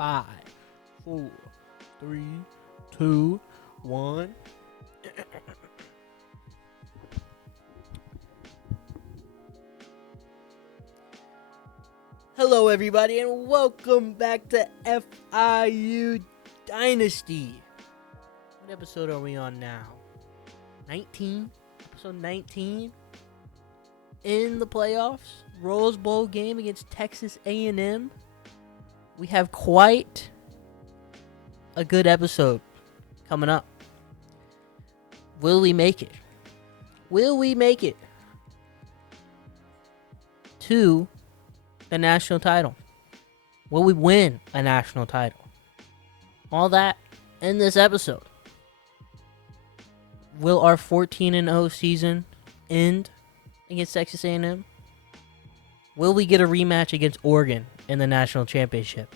5, 4, 3, 2, 1. Hello, everybody, and welcome back to FIU Dynasty. What episode are we on now? 19? Episode 19? In the playoffs, Rose Bowl game against Texas A&M. We have quite a good episode coming up. Will we make it? Will we make it to the national title? Will we win a national title? All that in this episode. Will our 14-0 season end against Texas A&M? Will we get a rematch against Oregon in the national championship?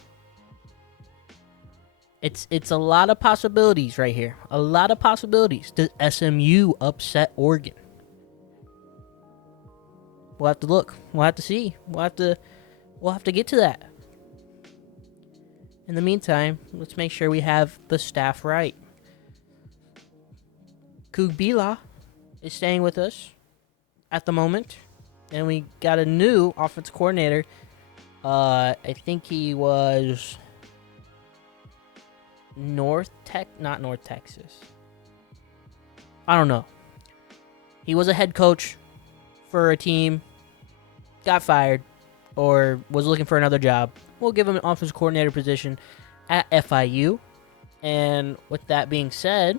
It's a lot of possibilities right here. A lot of possibilities. Does SMU upset Oregon? We'll have to look. We'll have to see. We'll have to get to that. In the meantime, let's make sure we have the staff right. Kugbila is staying with us at the moment. And we got a new offensive coordinator. I think he was not North Texas. I don't know. He was a head coach for a team, got fired, or was looking for another job. We'll give him an offensive coordinator position at FIU. And with that being said,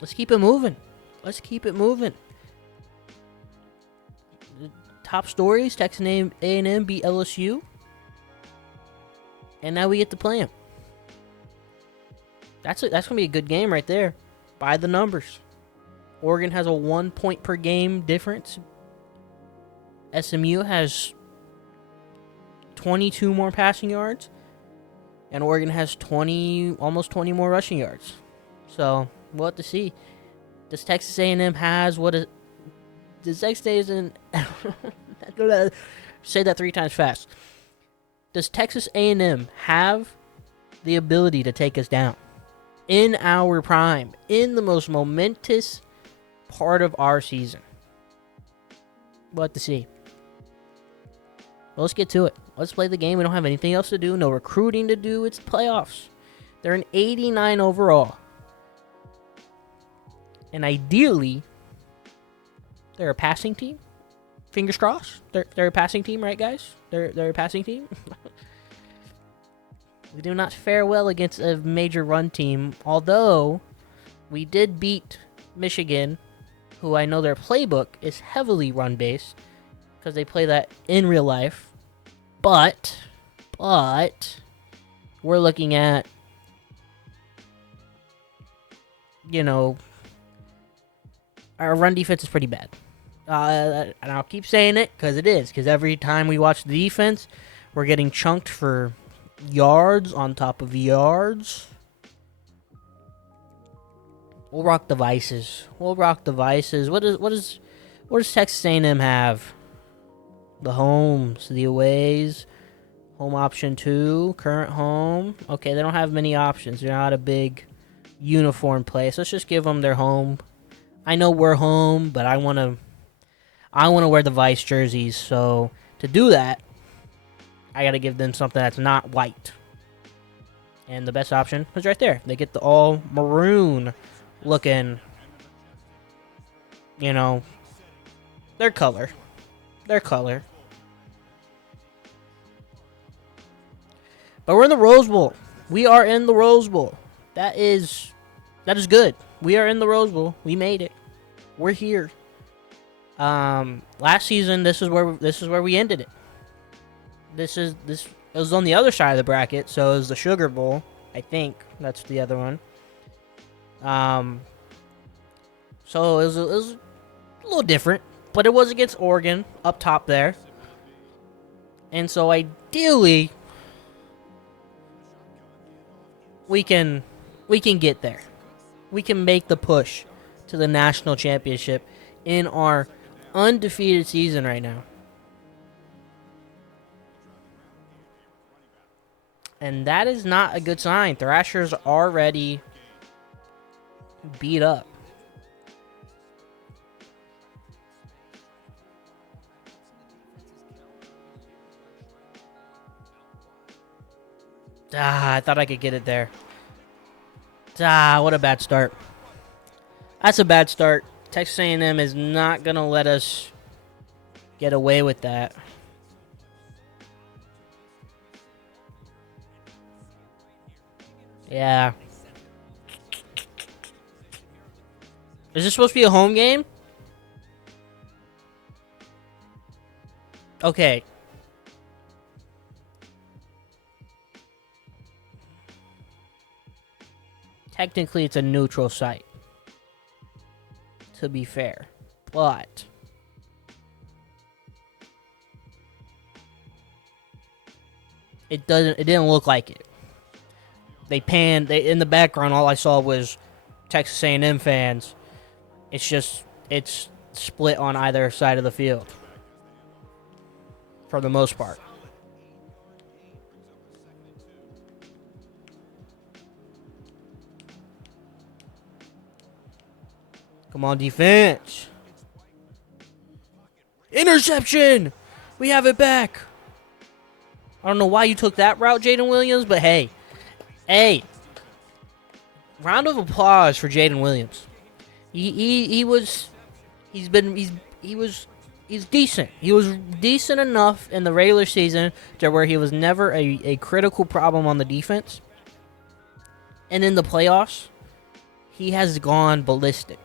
let's keep it moving. Let's keep it moving. Top stories: Texas A&M beat LSU, and now we get to play them. That's gonna be a good game right there. By the numbers, Oregon has a 1 point per game difference. SMU has 22 more passing yards, and Oregon has almost 20 more rushing yards. So we'll have to see. Does Texas A&M has what is? Does Texas A&M say that 3 times fast? Does Texas A&M have the ability to take us down in our prime, in the most momentous part of our season? We'll have to see. Well, let's get to it. Let's play the game. We don't have anything else to do. No recruiting to do. It's playoffs. They're an 89 overall. And ideally, they're a passing team. Fingers crossed. They're a passing team, right, guys? They're a passing team. We do not fare well against a major run team, although we did beat Michigan, who I know their playbook is heavily run-based because they play that in real life. But we're looking at, our run defense is pretty bad. And I'll keep saying it because it is. Because every time we watch the defense, we're getting chunked for yards on top of yards. We'll rock the vices. What does Texas A&M have? The homes, the aways, home option 2, current home. Okay, they don't have many options. They're not a big uniform place. Let's just give them their home. I know we're home, but I want to wear the Vice jerseys. So to do that, I got to give them something that's not white. And the best option is right there. They get the all maroon looking, their color. But we're in the Rose Bowl. We are in the Rose Bowl. That is good. We are in the Rose Bowl. We made it. We're here. Last season, this is where we ended it. It was on the other side of the bracket, so it was the Sugar Bowl. I think that's the other one. So it was a little different, but it was against Oregon up top there. And so ideally, we can get there. We can make the push to the national championship in our undefeated season right now. And that is not a good sign. Thrasher's already beat up. I thought I could get it there. What a bad start. That's a bad start. Texas A&M is not going to let us get away with that. Yeah. Is this supposed to be a home game? Okay. Technically, it's a neutral site, to be fair. But it didn't look like it. They panned. In the background, all I saw was Texas A&M fans. It's split on either side of the field for the most part. Come on, defense. Interception! We have it back. I don't know why you took that route, Jaden Williams, but hey. Round of applause for Jaden Williams. He's decent. He was decent enough in the regular season to where he was never a critical problem on the defense. And in the playoffs, he has gone ballistic.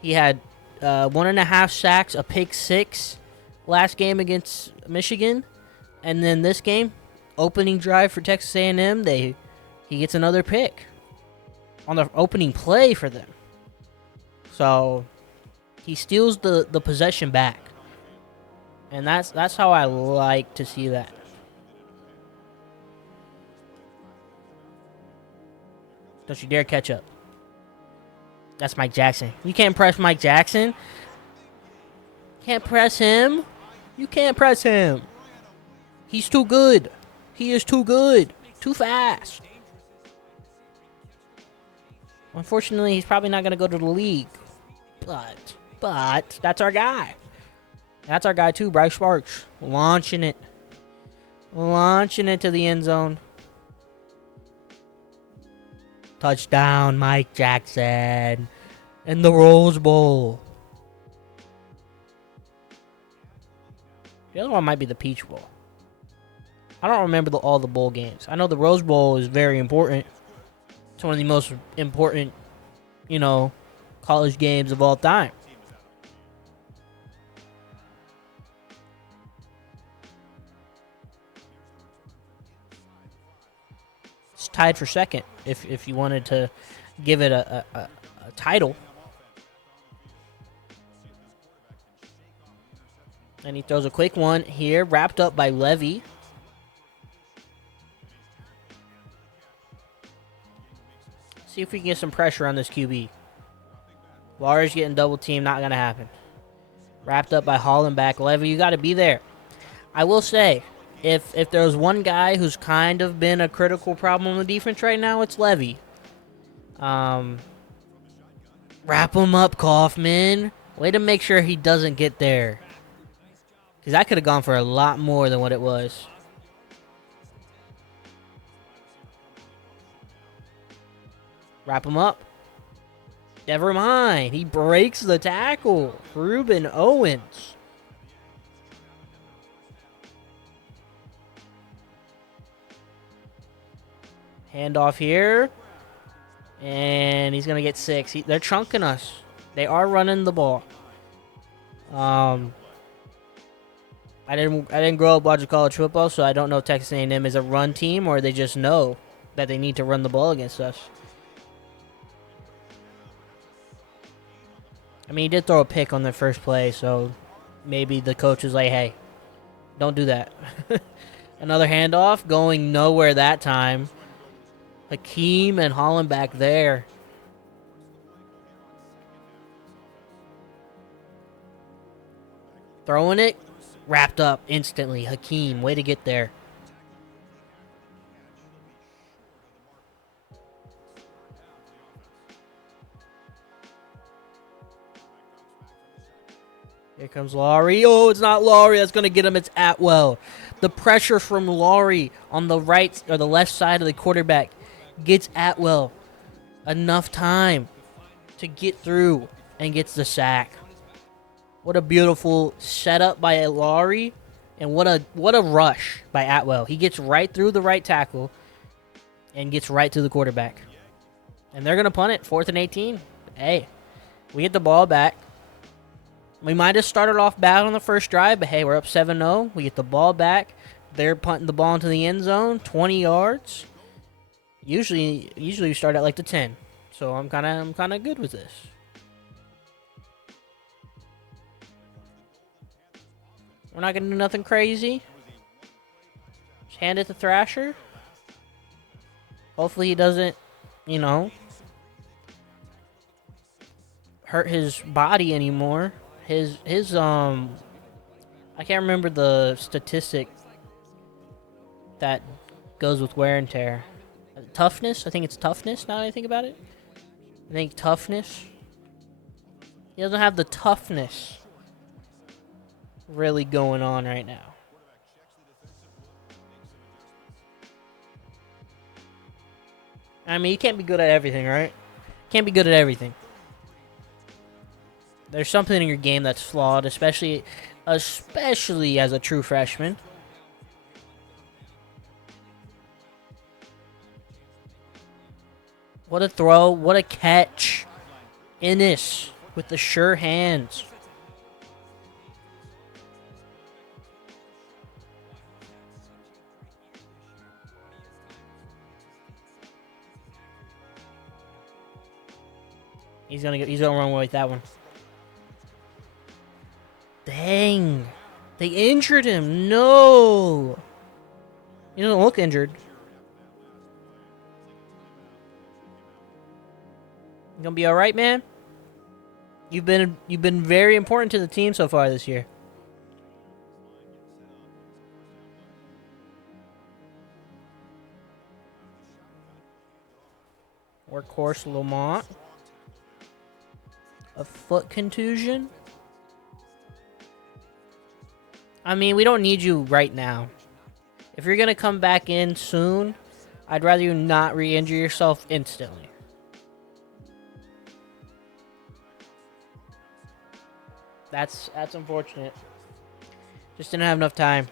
He had 1.5 sacks, a pick 6 last game against Michigan, and then this game, opening drive for Texas A&M, he gets another pick on the opening play for them. So he steals the possession back, and that's how I like to see that. Don't you dare catch up. That's Mike Jackson. You can't press Mike Jackson. Can't press him. You can't press him. He's too good. He is too good. Too fast. Unfortunately, he's probably not going to go to the league. But that's our guy. That's our guy too, Bryce Sparks. Launching it to the end zone. Touchdown, Mike Jackson. In the Rose Bowl. The other one might be the Peach Bowl. I don't remember all the bowl games. I know the Rose Bowl is very important. It's one of the most important, college games of all time. It's tied for second if you wanted to give it a title. And he throws a quick one here, wrapped up by Levy. See if we can get some pressure on this QB. Lars getting double teamed, not going to happen. Wrapped up by Hollenbach. Levy, you got to be there. I will say, if there's one guy who's kind of been a critical problem on the defense right now, it's Levy. Wrap him up, Kaufman. Way to make sure he doesn't get there. Because that could have gone for a lot more than what it was. Wrap him up. Never mind. He breaks the tackle. Ruben Owens. Handoff here. And he's going to get 6. They're trunking us. They are running the ball. I didn't grow up watching college football, so I don't know if Texas A&M is a run team or they just know that they need to run the ball against us. I mean, he did throw a pick on the first play, so maybe the coach was like, hey, don't do that. Another handoff, going nowhere that time. Hakeem and Hollenbach there. Throwing it, wrapped up instantly. Hakeem, way to get there. Here comes Laurie. Oh, it's not Laurie. That's going to get him. It's Atwell. The pressure from Laurie on the right or the left side of the quarterback gets Atwell enough time to get through and gets the sack. What a beautiful setup by Laurie, and what a rush by Atwell. He gets right through the right tackle and gets right to the quarterback. And they're going to punt it, 4th and 18. Hey, we get the ball back. We might have started off bad on the first drive, but hey, we're up 7-0. We get the ball back. They're punting the ball into the end zone, 20 yards. Usually we start at like the 10. So I'm kind of good with this. We're not going to do nothing crazy. Just hand it to Thrasher. Hopefully he doesn't, hurt his body anymore. His I can't remember the statistic that goes with wear and tear. Toughness? I think it's toughness now that I think about it. I think toughness. He doesn't have the toughness really going on right now. I mean, you can't be good at everything, right? Can't be good at everything. There's something in your game that's flawed, especially as a true freshman. What a throw, what a catch. Ennis with the sure hands. He's gonna run away with that one. Dang. They injured him. No. He doesn't look injured. You gonna be all right, man? You've been very important to the team so far this year. Workhorse Lamont. A foot contusion. I mean, we don't need you right now. If you're going to come back in soon, I'd rather you not re-injure yourself instantly. That's unfortunate. Just didn't have enough time.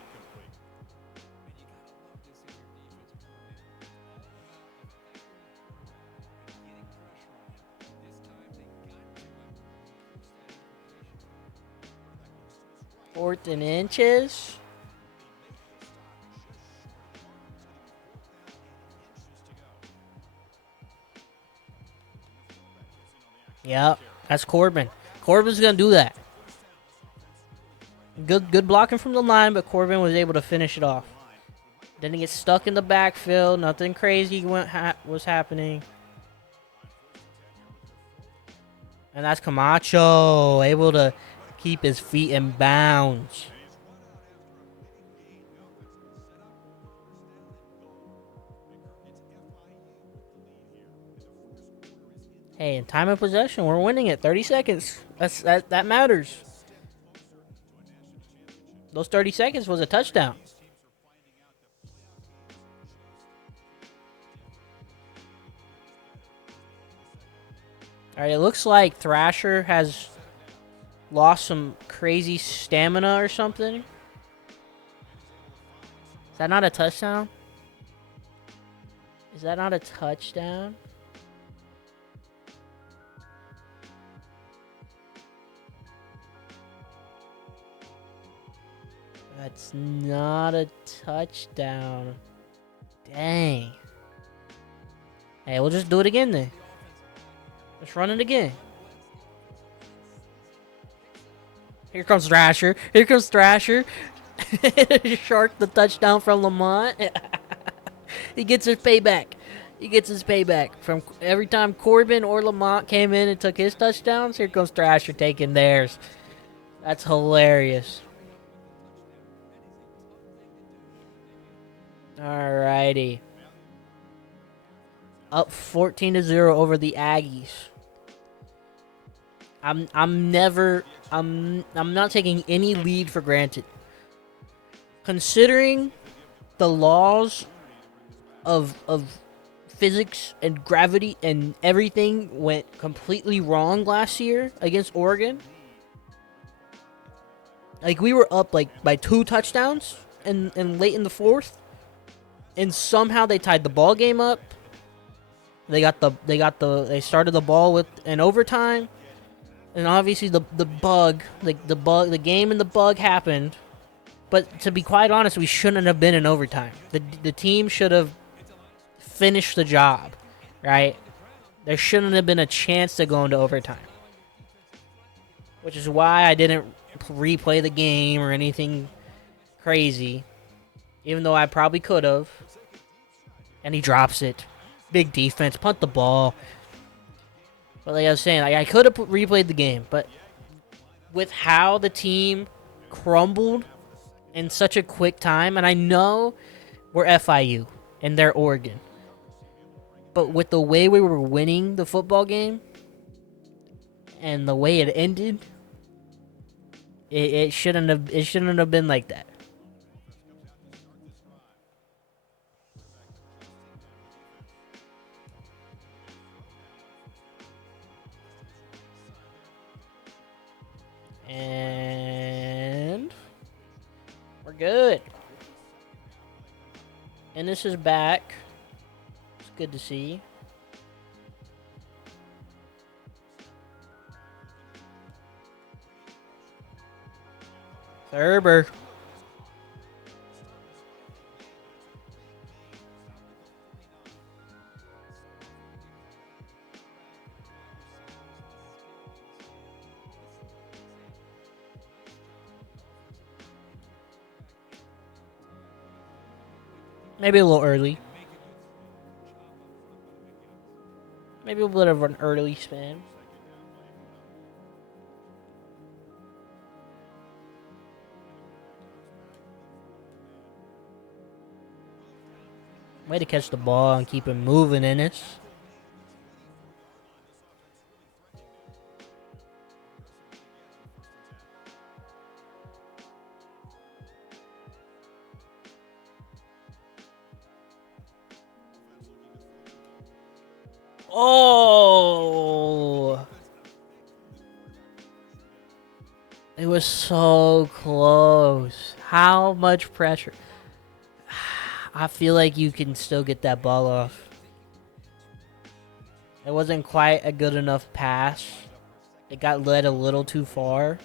Fourth and inches. Yep, that's Corbin. Corbin's gonna do that. Good blocking from the line, but Corbin was able to finish it off. Didn't get stuck in the backfield. Nothing crazy was happening. And that's Camacho, able to keep his feet in bounds. Hey, in time of possession, we're winning it. 30 seconds. That matters. Those 30 seconds was a touchdown. All right, it looks like Thrasher has lost some crazy stamina or something. Is that not a touchdown? Is that not a touchdown? That's not a touchdown. Dang. Hey, we'll just do it again then. Let's run it again. Here comes Thrasher. Here comes Thrasher. Shark the touchdown from Lamont. He gets his payback. He gets his payback. From every time Corbin or Lamont came in and took his touchdowns, here comes Thrasher taking theirs. That's hilarious. Alrighty. Up 14-0 over the Aggies. I'm not taking any lead for granted. Considering the laws of physics and gravity and everything went completely wrong last year against Oregon. Like, we were up like by 2 touchdowns and late in the fourth, and somehow they tied the ball game up. They started the ball with an overtime, and obviously the game and the bug happened. But to be quite honest, we shouldn't have been in overtime. The team should have finished the job, right? There shouldn't have been a chance to go into overtime. Which is why I didn't replay the game or anything crazy, even though I probably could have. And he drops it. Big defense, punt the ball. But like I was saying, I could have replayed the game, but with how the team crumbled in such a quick time, and I know we're FIU and they're Oregon, but with the way we were winning the football game and the way it ended, it shouldn't have been like that. And we're good. And this is back. It's good to see. Thurber. Maybe a little early. Maybe a bit of an early spin. Way to catch the ball and keep it moving in it. Oh! It was so close. How much pressure? I feel like you can still get that ball off. It wasn't quite a good enough pass. It got led a little too far.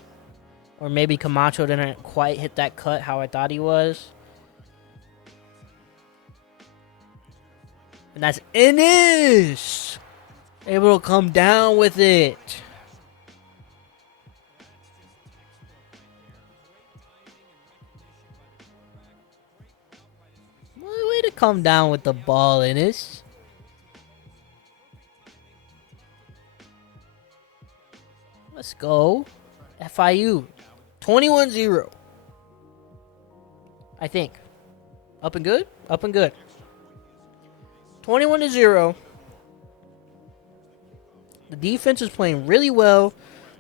Or maybe Camacho didn't quite hit that cut how I thought he was. And that's Ennis! Able to come down with it. Way to come down with the ball, Ennis. Let's go. FIU. 21-0. I think. Up and good? Up and good. 21-0. The defense is playing really well.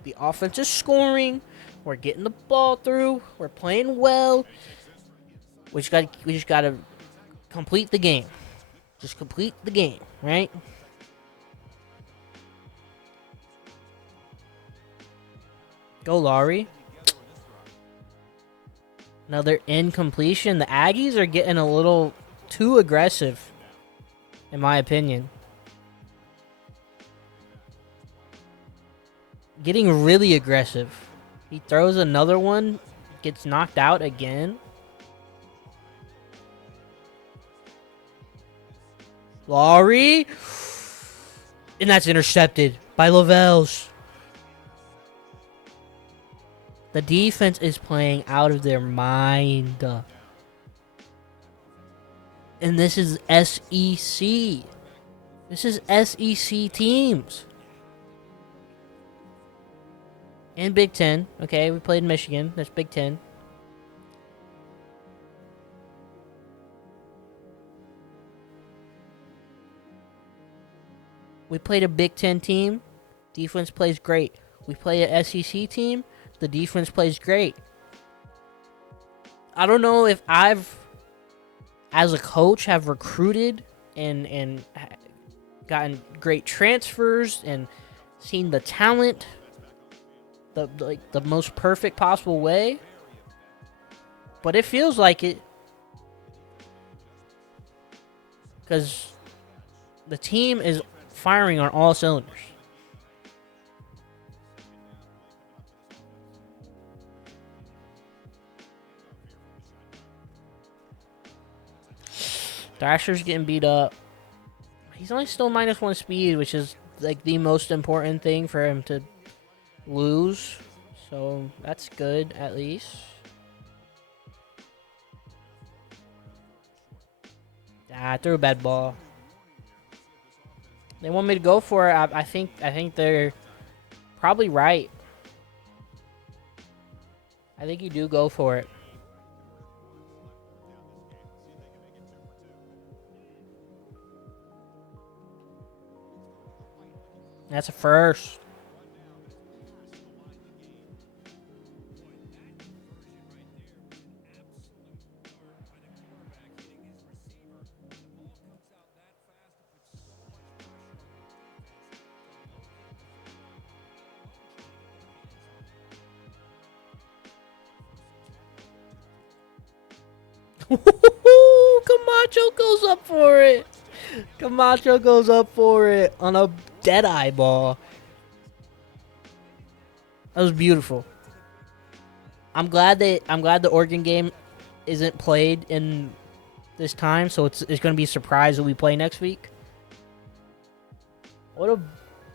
The offense is scoring. We're getting the ball through. We're playing well. We just got to complete the game. Just complete the game, right? Go, Laurie. Another incompletion. The Aggies are getting a little too aggressive, in my opinion. Getting really aggressive. He throws another one, gets knocked out again. Laurie. And that's intercepted by Lavelles. The defense is playing out of their mind. And this is SEC. This is SEC teams. And Big Ten. Okay, we played Michigan. That's Big Ten. We played a Big Ten team. Defense plays great. We play an SEC team. The defense plays great. I don't know if I've, as a coach, have recruited and gotten great transfers and seen the talent the most perfect possible way, but it feels like it because the team is firing on all cylinders. Thrasher's getting beat up. He's only still -1 speed, which is like the most important thing for him to lose. So that's good, at least. I threw a bad ball. They want me to go for it. I think they're probably right. I think you do go for it. That's a first. Camacho goes up for it. Camacho goes up for it on a dead eye ball. That was beautiful. I'm glad the Oregon game isn't played in this time, so it's going to be a surprise when we play next week. What a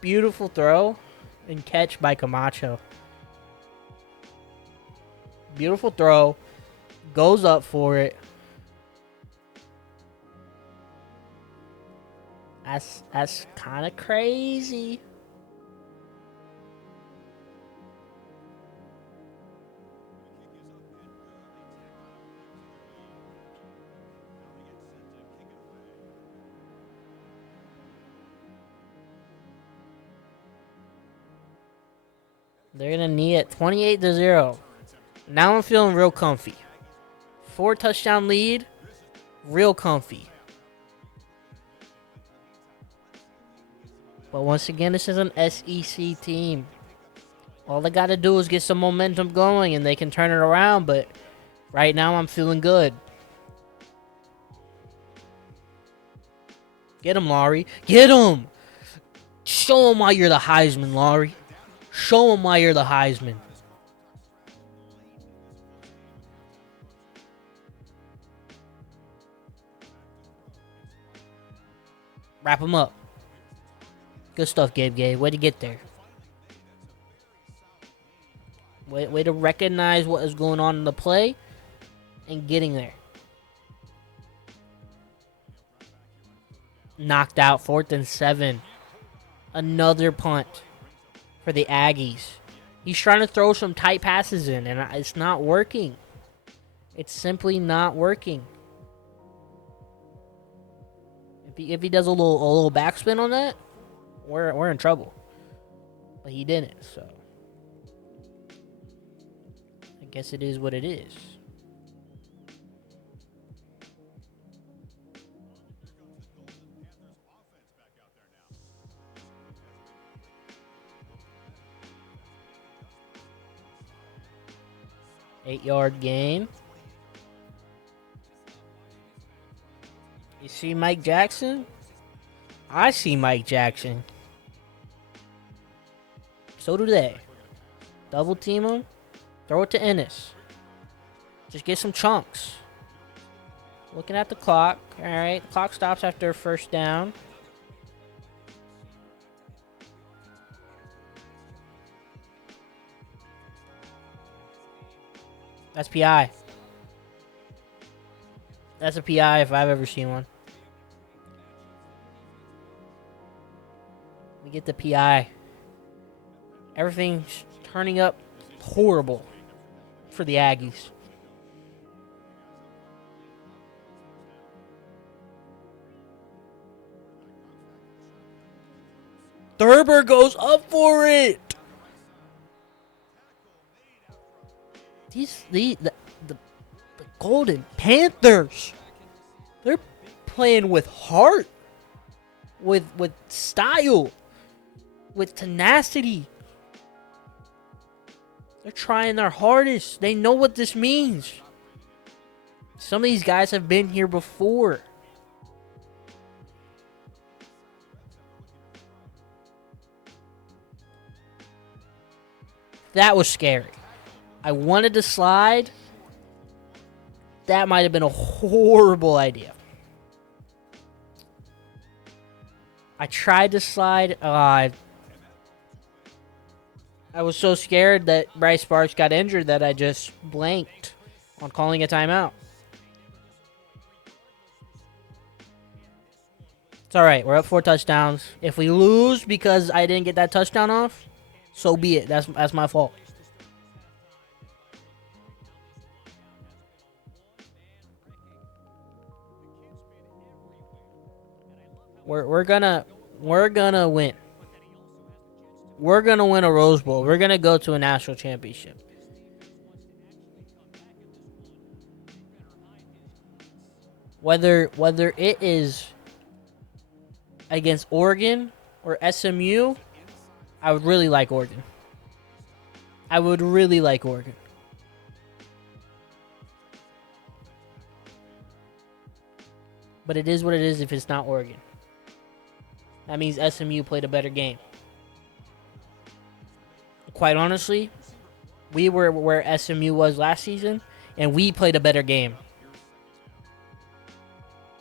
beautiful throw and catch by Camacho. Beautiful throw. Goes up for it. That's kind of crazy. They're going to knee it 28-0. Now I'm feeling real comfy. 4 touchdown lead. Real comfy. But once again, this is an SEC team. All they got to do is get some momentum going and they can turn it around. But right now, I'm feeling good. Get him, Laurie. Get him. Show him why you're the Heisman, Laurie. Show him why you're the Heisman. Wrap him up. Good stuff, Gabe. Way to get there. Way to recognize what is going on in the play and getting there. Knocked out, 4th and 7. Another punt for the Aggies. He's trying to throw some tight passes in, and it's not working. It's simply not working. If he does a little backspin on that, we're in trouble. But he didn't, so I guess it is what it is. Eight-yard gain. You see Mike Jackson? I see Mike Jackson. So do they. Double team him. Throw it to Ennis. Just get some chunks. Looking at the clock. Alright. Clock stops after first down. That's PI. That's a PI if I've ever seen one. We get the PI. Everything's turning up horrible for the Aggies. Thurber goes up for it. The Golden Panthers, they're playing with heart, with style, with tenacity. They're trying their hardest. They know what this means. Some of these guys have been here before. That was scary. I wanted to slide. That might have been a horrible idea. I tried to slide. I was so scared that Bryce Sparks got injured that I just blanked on calling a timeout. It's all right. We're up 4 touchdowns. If we lose because I didn't get that touchdown off, so be it. That's my fault. We're gonna win. We're gonna win a Rose Bowl. We're gonna go to a national championship. Whether it is against Oregon or SMU, I would really like Oregon. I would really like Oregon. But it is what it is if it's not Oregon. That means SMU played a better game. Quite honestly, we were where SMU was last season, and we played a better game.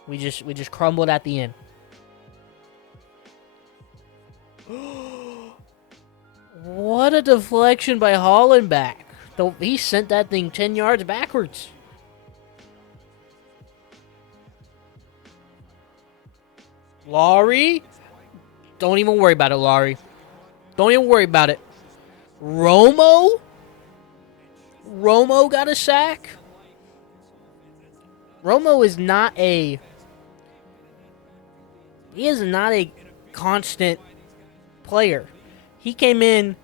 We just crumbled at the end. What a deflection by Hollenbach. He sent that thing 10 yards backwards. Laurie? Don't even worry about it, Laurie. Don't even worry about it. Romo? Romo got a sack? Romo is not a... He is not a constant player. He came in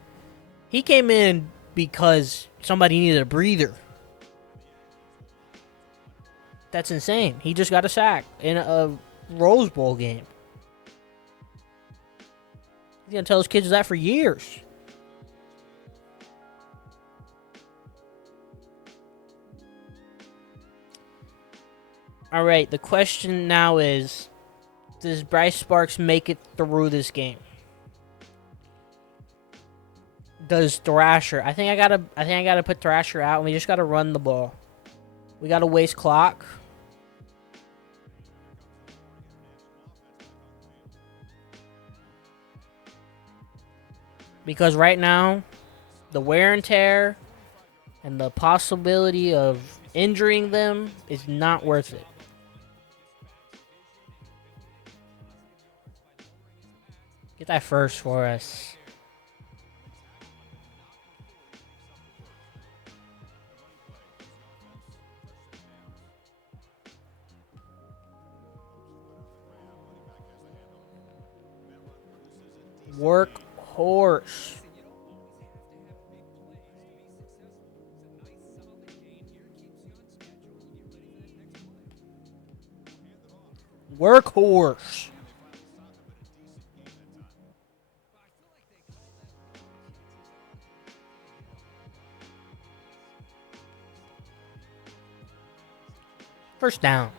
because somebody needed a breather. That's insane. He just got a sack in a Rose Bowl game. He's going to tell his kids that for years. All right, the question now is, does Bryce Sparks make it through this game? Does Thrasher? I think I gotta put Thrasher out, and we just gotta run the ball. We gotta waste clock. Because right now, the wear and tear and the possibility of injuring them is not worth it. Get that first for us. Workhorse. Workhorse. First down.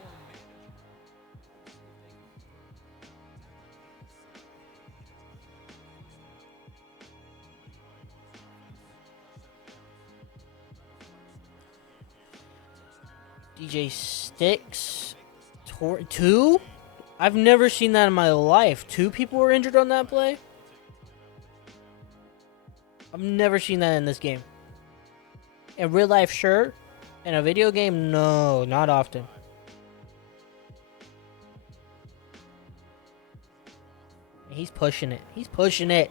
DJ Sticks. 2? I've never seen that in my life. 2 people were injured on that play? I've never seen that in this game. In real life, sure. In a video game, no, not often. He's pushing it. He's pushing it.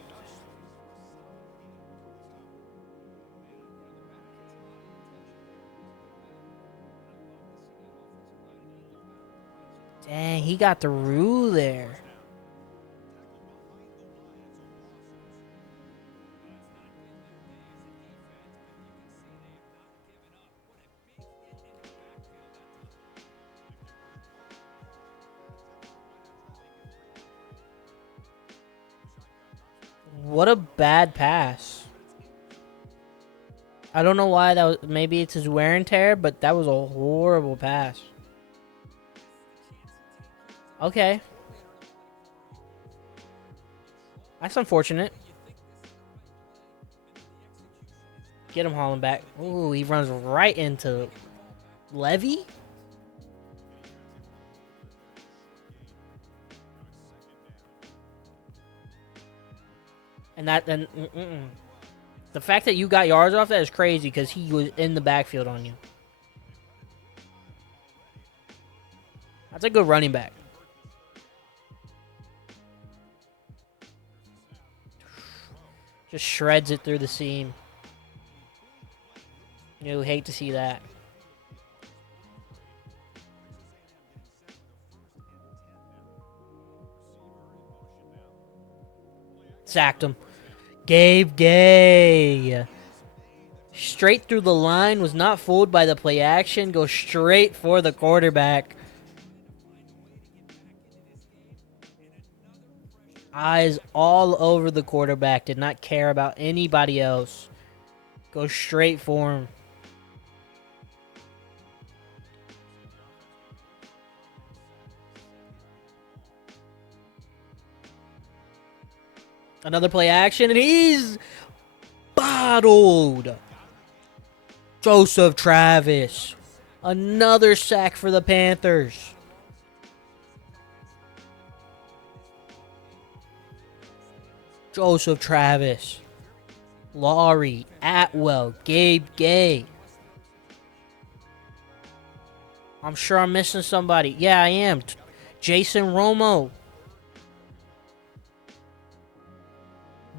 Dang, he got through there. What a bad pass. I don't know why that was. Maybe it's his wear and tear, but that was a horrible pass. Okay. That's unfortunate. Get him hauling back. Ooh, he runs right into Levy. And the fact that you got yards off that is crazy because he was in the backfield on you. That's a good running back. Just shreds it through the seam. You hate to see that. Sacked him. Gabe Gay. Straight through the line. Was not fooled by the play action. Goes straight for the quarterback. Eyes all over the quarterback. Did not care about anybody else. Goes straight for him. Another play action, and he's bottled. Joseph Travis. Another sack for the Panthers. Joseph Travis. Laurie, Atwell, Gabe Gay. I'm sure I'm missing somebody. Yeah, I am. Jason Romo.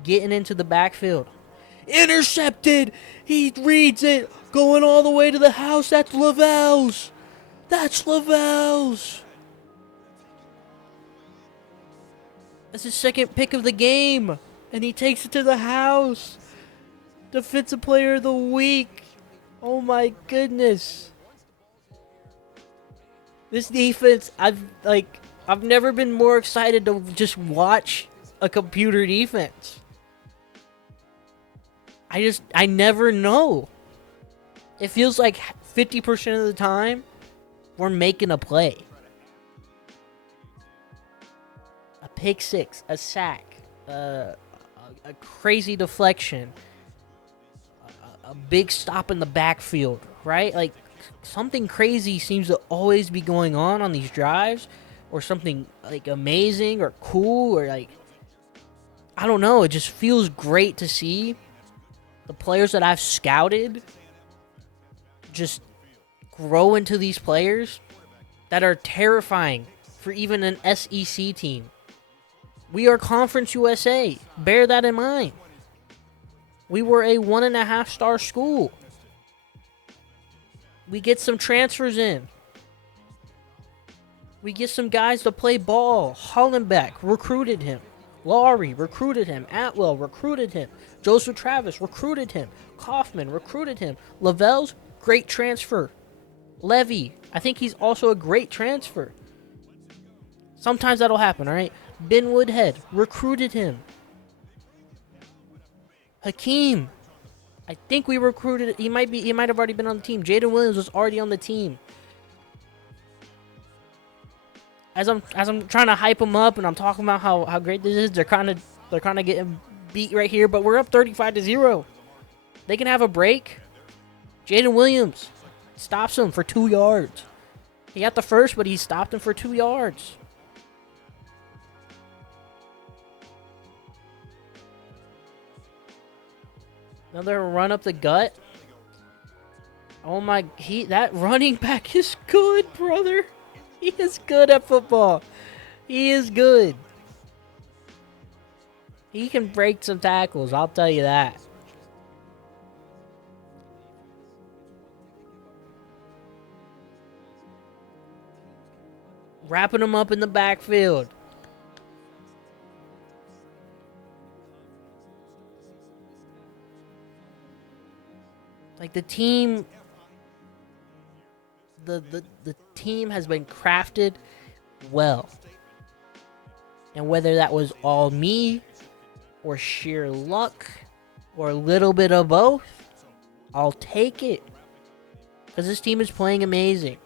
Getting into the backfield. Intercepted. He reads it. Going all the way to the house. That's Lavelle's. That's Lavelle's. That's his second pick of the game. And he takes it to the house. Defensive player of the week. Oh my goodness. This defense, I've never been more excited to just watch a computer defense. I never know. It feels like 50% of the time we're making a play. A pick six, a sack, a crazy deflection, a big stop in the backfield, right? Like something crazy seems to always be going on these drives, or something like amazing or cool, or like, I don't know. It just feels great to see the players that I've scouted just grow into these players that are terrifying for even an SEC team. We are Conference USA. Bear that in mind. We were a 1.5-star school. We get some transfers in. We get some guys to play ball. Hollenbeck recruited him. Laurie recruited him. Atwell recruited him. Joseph Travis recruited him. Kaufman recruited him. Lavelle's great transfer. Levy, I think he's also a great transfer. Sometimes that'll happen, all right? Ben Woodhead recruited him. Hakeem, I think we recruited. He might have already been on the team. Jaden Williams was already on the team. As I'm trying to hype him up and I'm talking about how great this is, they're kind of getting beat right here, but we're up 35-0. They can have a break. Jaden Williams stops him for 2 yards. He got the first, but he stopped him for 2 yards. Another run up the gut. Oh my, that running back is good, brother. He is good at football. He is good. He can break some tackles, I'll tell you that. Wrapping him up in the backfield. Like the team, the team has been crafted well. And whether that was all me or sheer luck or a little bit of both, I'll take it. Because this team is playing amazing.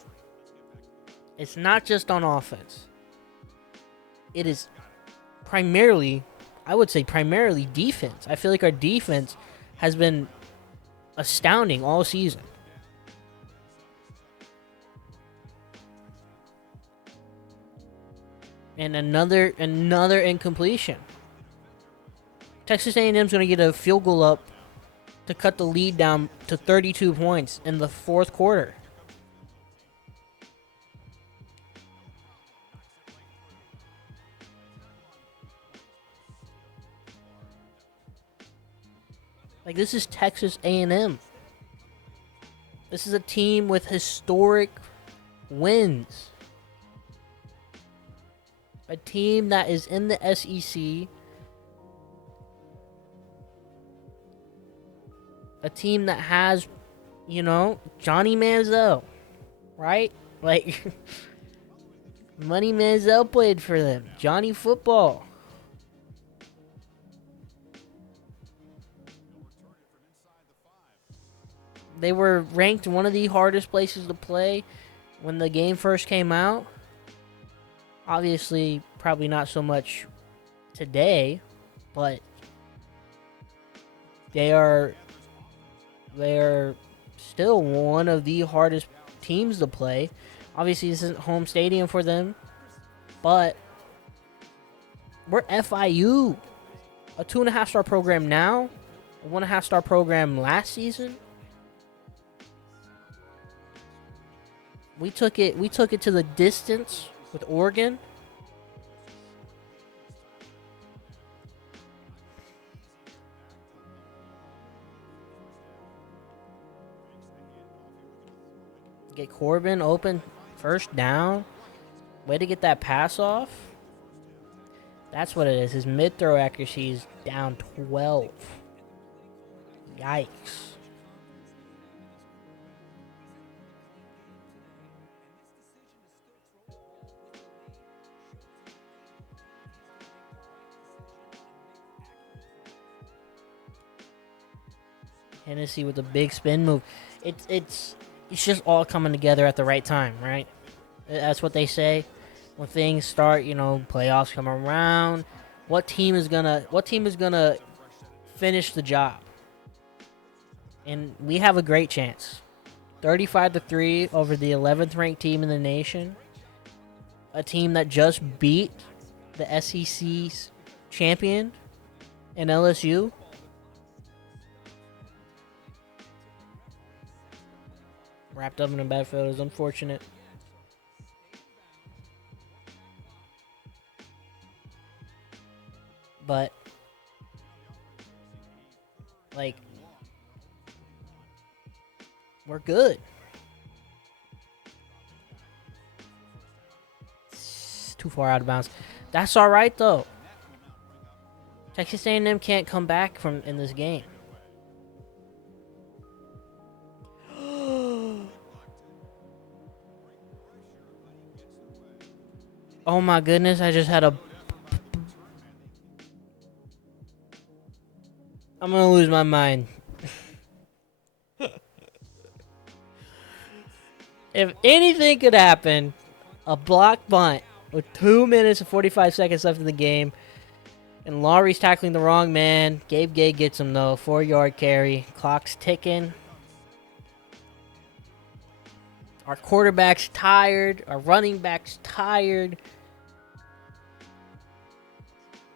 It's not just on offense. It is primarily, I would say primarily defense. I feel like our defense has been astounding all season. And another incompletion. Texas A&M's going to get a field goal up to cut the lead down to 32 points in the fourth quarter. Like, this is Texas A&M. This is a team with historic wins. A team that is in the SEC. A team that has, Johnny Manziel, right? Like, Money Manziel played for them. Johnny Football. They were ranked one of the hardest places to play when the game first came out. Obviously, probably not so much today, but they're still one of the hardest teams to play. Obviously, this isn't home stadium for them, but we're FIU, a 2.5-star program now, a 1.5-star program last season. We took it to the distance with Oregon. Get Corbin open, first down. Way to get that pass off. That's what it is. His mid-throw accuracy is down 12. Yikes. Hennessy with a big spin move. It's just all coming together at the right time, right? That's what they say. When things start, playoffs come around, what team is gonna finish the job? And we have a great chance. 35-3 over the 11th ranked team in the nation. A team that just beat the SEC's champion in LSU. Wrapped up in a bad photo is unfortunate. But, we're good. It's too far out of bounds. That's all right, though. Texas A&M can't come back from in this game. Oh my goodness, I just had I'm gonna lose my mind. If anything could happen, a block bunt with 2 minutes and 45 seconds left in the game, and Laurie's tackling the wrong man. Gabe Gay gets him, though. 4-yard carry. Clock's ticking. Our quarterback's tired. Our running back's tired.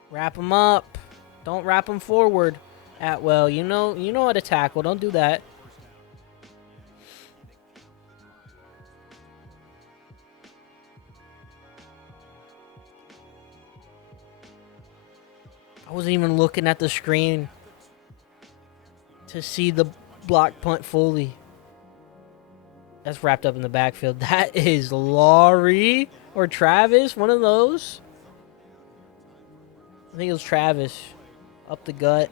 Wrap him up. Don't wrap him forward. Atwell, you know how to tackle. Don't do that. I wasn't even looking at the screen to see the block punt fully. That's wrapped up in the backfield. That is Laurie or Travis, one of those. I think it was Travis. Up the gut.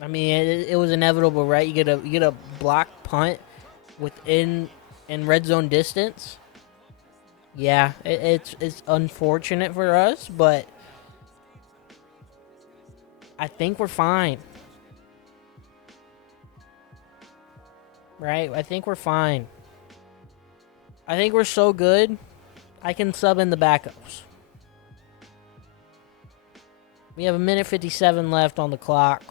I mean, it was inevitable, right? You get a block punt within in red zone distance. Yeah, it's unfortunate for us, but I think we're fine. Right? I think we're fine. I think we're so good, I can sub in the backups. We have 1:57 left on the clock.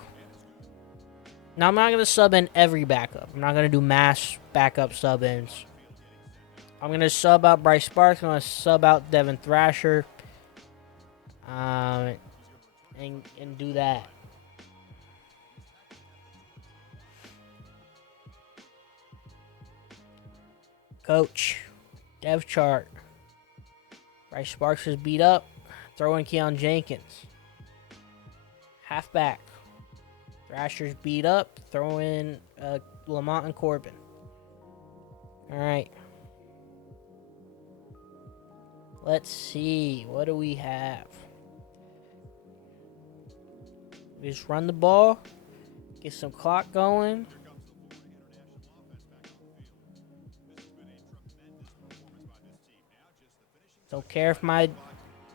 Now, I'm not going to sub in every backup. I'm not going to do mass backup sub-ins. I'm going to sub out Bryce Sparks. I'm going to sub out Devin Thrasher. And do that. Coach. Dev chart. Bryce Sparks is beat up. Throw in Keon Jenkins. Halfback. Thrasher's beat up. Throw in Lamont and Corbin. All right. Let's see. What do we have? We just run the ball. Get some clock going. Don't care if my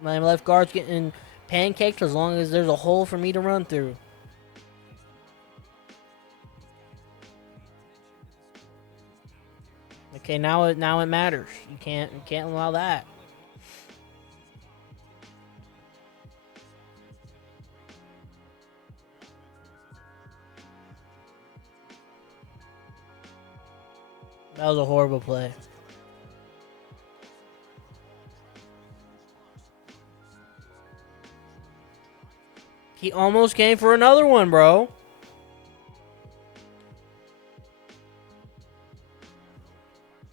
left guard's getting pancaked as long as there's a hole for me to run through. Okay, now it matters. You can't allow that. That was a horrible play. He almost came for another one, bro.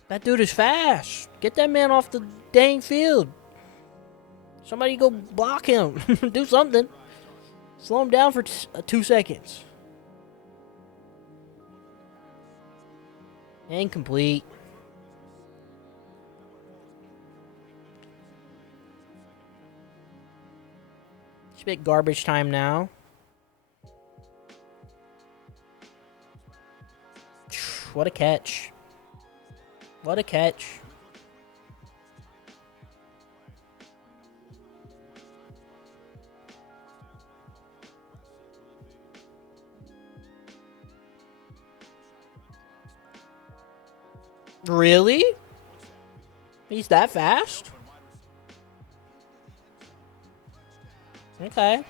That dude is fast. Get that man off the dang field. Somebody go block him. Do something. Slow him down for 2 seconds. Incomplete. It's a bit garbage time now. What a catch. What a catch. Really? He's that fast? Okay.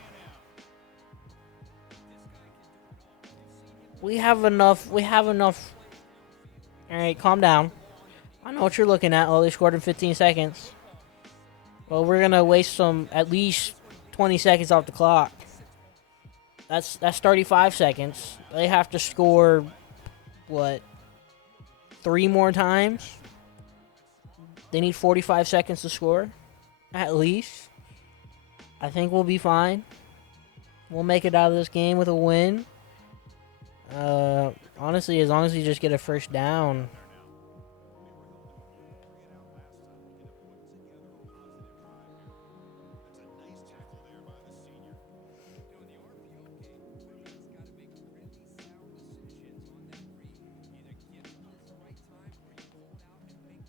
We have enough. Alright, calm down. I know what you're looking at. Oh, they scored in 15 seconds. Well, we're going to waste at least 20 seconds off the clock. That's 35 seconds. They have to score, what, 3 more times? They need 45 seconds to score, at least. I think we'll be fine. We'll make it out of this game with a win. Honestly, as long as we just get a first down.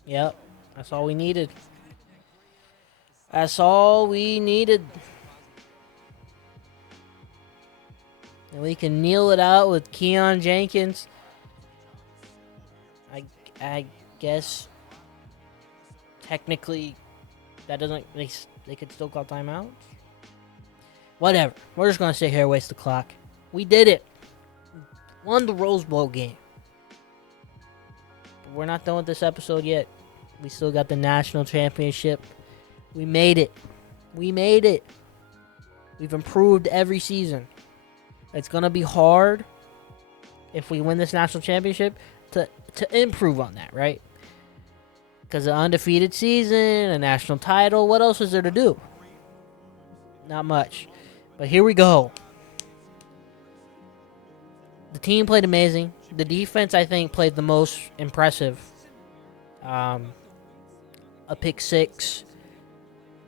Yep, that's all we needed. That's all we needed. And we can kneel it out with Keon Jenkins. I guess technically that doesn't, they could still call timeouts. Whatever. We're just gonna sit here and waste the clock. We did it. Won the Rose Bowl game. But we're not done with this episode yet. We still got the national championship. We made it. We made it. We've improved every season. It's going to be hard if we win this national championship to improve on that, right? Because an undefeated season, a national title, what else is there to do? Not much. But here we go. The team played amazing. The defense, I think, played the most impressive. A pick 6.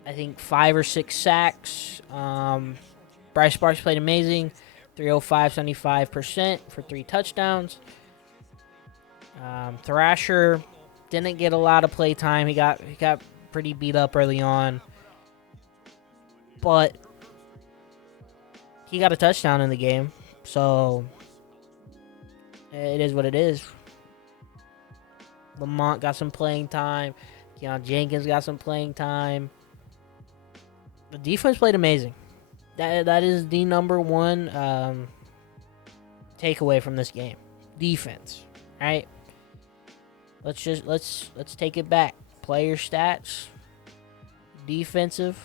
I think 5 or 6 sacks. Bryce Sparks played amazing. 305, 75% for 3 touchdowns. Thrasher didn't get a lot of play time. He got pretty beat up early on, but he got a touchdown in the game, so it is what it is. Lamont got some playing time. Keon Jenkins got some playing time. The defense played amazing. That is the number one takeaway from this game. Defense, right? Let's take it back. Player stats, defensive.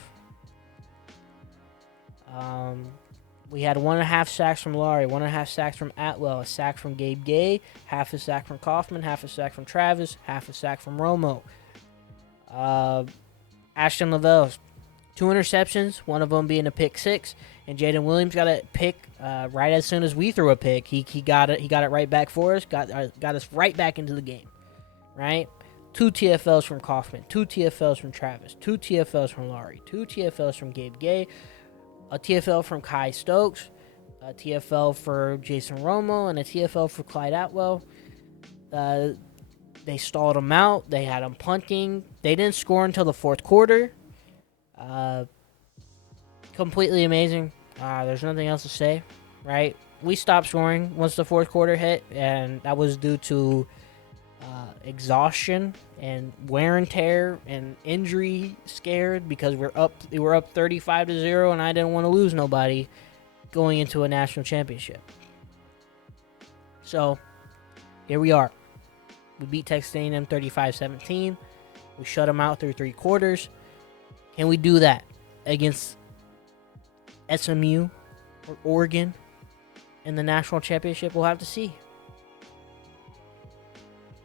We had 1.5 sacks from Laurie, 1.5 sacks from Atwell, a sack from Gabe Gay, half a sack from Kaufman, half a sack from Travis, half a sack from Romo. Ashton Lavelle, 2 interceptions, one of them being a pick 6, and Jaden Williams got a pick right as soon as we threw a pick. He got it right back for us, got us right back into the game, right? 2 TFLs from Kaufman, 2 TFLs from Travis, 2 TFLs from Laurie, 2 TFLs from Gabe Gay, a TFL from Kai Stokes, a TFL for Jason Romo, and a TFL for Clyde Atwell. They stalled him out. They had him punting. They didn't score until the 4th quarter. Completely amazing. There's nothing else to say, right? We stopped scoring once the 4th quarter hit, and that was due to exhaustion and wear and tear and injury scared because we were up 35-0, and I didn't want to lose nobody going into a national championship. So here we are. We beat Texas A&M 35-17. We shut them out through 3 quarters. Can we do that against SMU or Oregon in the national championship? We'll have to see.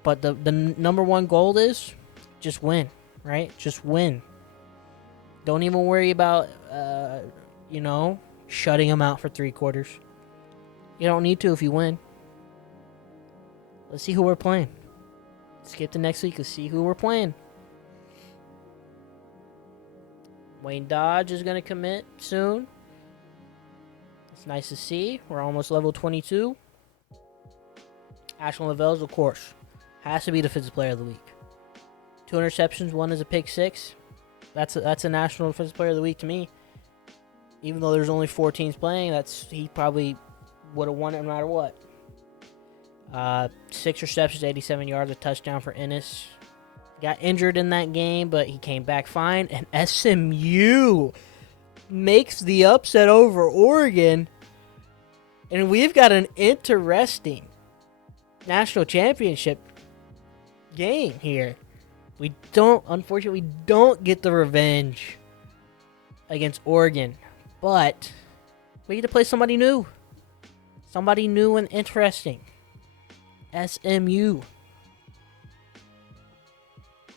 But the number one goal is just win, right? Just win. Don't even worry about, shutting them out for 3 quarters. You don't need to if you win. Let's see who we're playing. Skip to next week. Let's see who we're playing. Wayne Dodge is going to commit soon. It's nice to see. We're almost level 22. Ashland Lavelle's, of course, has to be Defensive Player of the Week. 2 interceptions, 1 is a pick 6. That's a National Defensive Player of the Week to me. Even though there's only 4 teams playing, he probably would have won it no matter what. 6 receptions, 87 yards, a touchdown for Ennis. Got injured in that game, but he came back fine. And SMU makes the upset over Oregon. And we've got an interesting national championship game here. Unfortunately, we don't get the revenge against Oregon. But we need to play somebody new. Somebody new and interesting. SMU.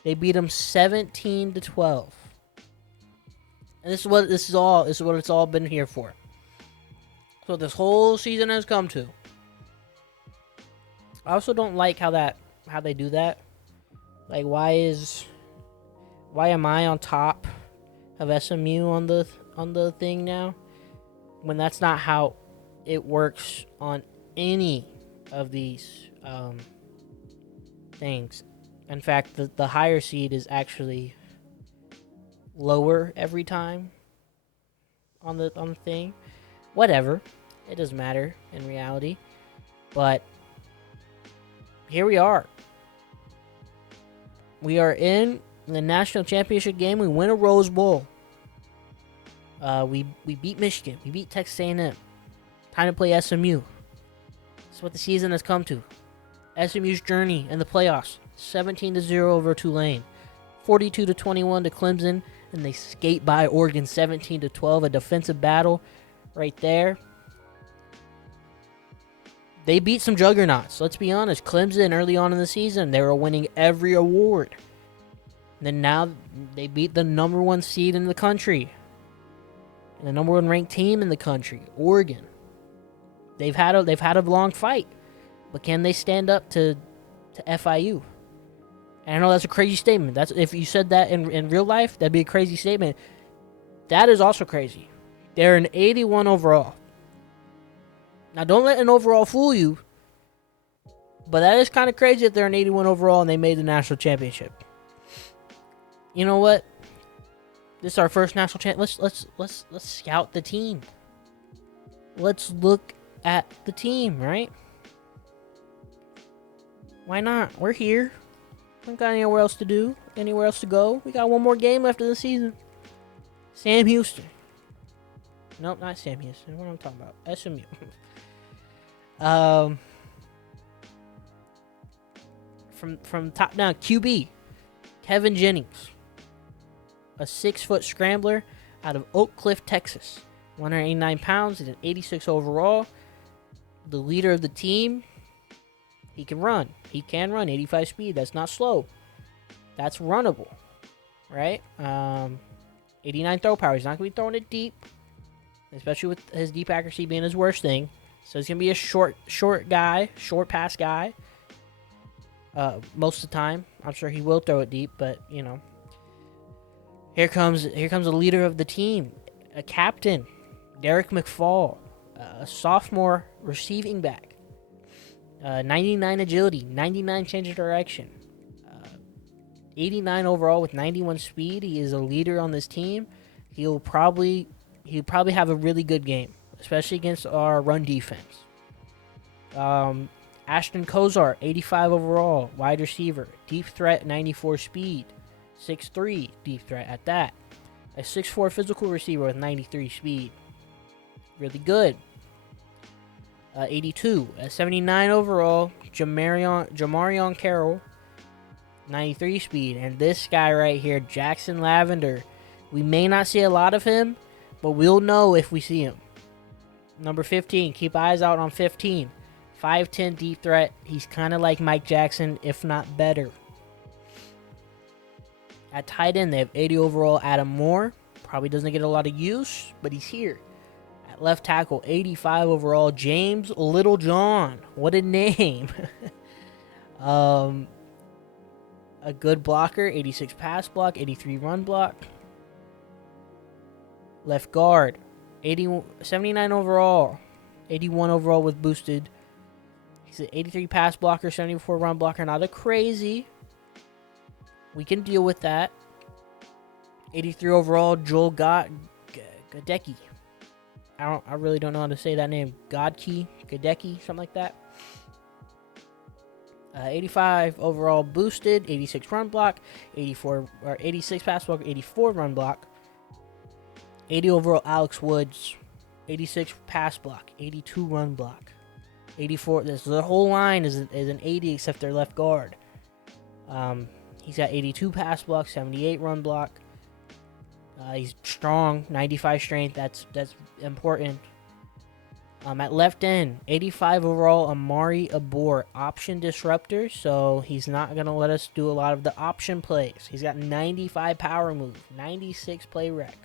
They beat them 17-12. And this is what it's all been here for. So this whole season has come to. I also don't like how they do that. Like, why am I on top of SMU on the thing now, when that's not how it works on any of these things. In fact, the higher seed is actually lower every time on the thing. Whatever, it doesn't matter in reality. But here we are. We are in the national championship game. We win a Rose Bowl. We beat Michigan. We beat Texas A&M. Time to play SMU. That's what the season has come to. SMU's journey in the playoffs. 17-0 over Tulane. 42-21 to Clemson. And they skate by Oregon 17-12. A defensive battle right there. They beat some juggernauts. Let's be honest. Clemson, early on in the season, they were winning every award. And then now they beat the number 1 seed in the country. And the number 1 ranked team in the country, Oregon. They've had a long fight. But can they stand up to FIU? And I know that's a crazy statement. That's, if you said that in real life, that'd be a crazy statement. That is also crazy. They're an 81 overall. Now, don't let an overall fool you. But that is kind of crazy that they're an 81 overall and they made the national championship. You know what? This is our first national champ. Let's scout the team. Let's look at the team, right? Why not? We're here. We don't got anywhere else to do, anywhere else to go. We got one more game left of the season. Sam Houston. Nope, not Sam Houston. What am I talking about? SMU. From top down, QB, Kevin Jennings, a 6-foot scrambler out of Oak Cliff, Texas. 189 pounds, he's an 86 overall. The leader of the team. He can run. 85 speed. That's not slow. That's runnable, right? 89 throw power. He's not going to be throwing it deep, especially with his deep accuracy being his worst thing. So he's going to be a short guy, short pass guy. Most of the time, I'm sure he will throw it deep, but you know, here comes the leader of the team, a captain, Derek McFall, a sophomore receiving back, 99 agility, 99 change of direction, 89 overall with 91 speed. He is a leader on this team. He'll probably have a really good game, especially against our run defense. Ashton Kozar, 85 overall, wide receiver, deep threat, 94 speed, 6'3", deep threat at that. A 6'4" physical receiver with 93 speed. Really good. 82, a 79 overall, Jamarion Carroll, 93 speed. And this guy right here, Jackson Lavender, we may not see a lot of him, but we'll know if we see him. Number 15, keep eyes out on 15. 5'10" deep threat. He's kind of like Mike Jackson, if not better. At tight end, they have 80 overall Adam Moore. Probably doesn't get a lot of use, but he's here. At left tackle, 85 overall James Littlejohn. What a name. A good blocker, 86 pass block, 83 run block. Left guard, 79 overall, 81 overall with boosted. He's an 83 pass blocker, 74 run blocker. Not a crazy. We can deal with that. 83 overall, Joel Gadecki. I really don't know how to say that name. Gadecki, something like that. 85 overall boosted, 86 run block, 86 pass block, 84 run block. 80 overall Alex Woods, 86 pass block, 82 run block. 84. The whole line is an 80 except their left guard. He's got 82 pass block, 78 run block. He's strong, 95 strength. That's important. At left end, 85 overall Amari Abor, option disruptor. So he's not gonna let us do a lot of the option plays. He's got 95 power move, 96 play rec,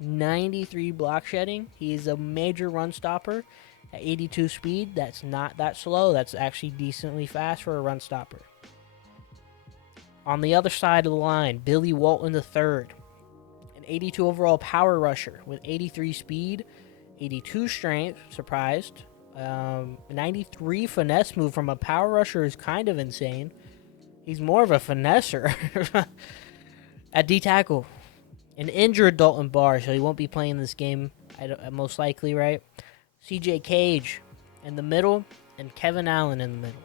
93 block shedding. He's a major run stopper. At 82 speed, that's not that slow. That's actually decently fast for a run stopper. On the other side of the line, Billy Walton III, an 82 overall power rusher with 83 speed, 82 strength, surprised. 93 finesse move from a power rusher is kind of insane. He's more of a finesser. At D tackle, an injured Dalton Barr, so he won't be playing this game, most likely, right? CJ Cage in the middle, and Kevin Allen in the middle.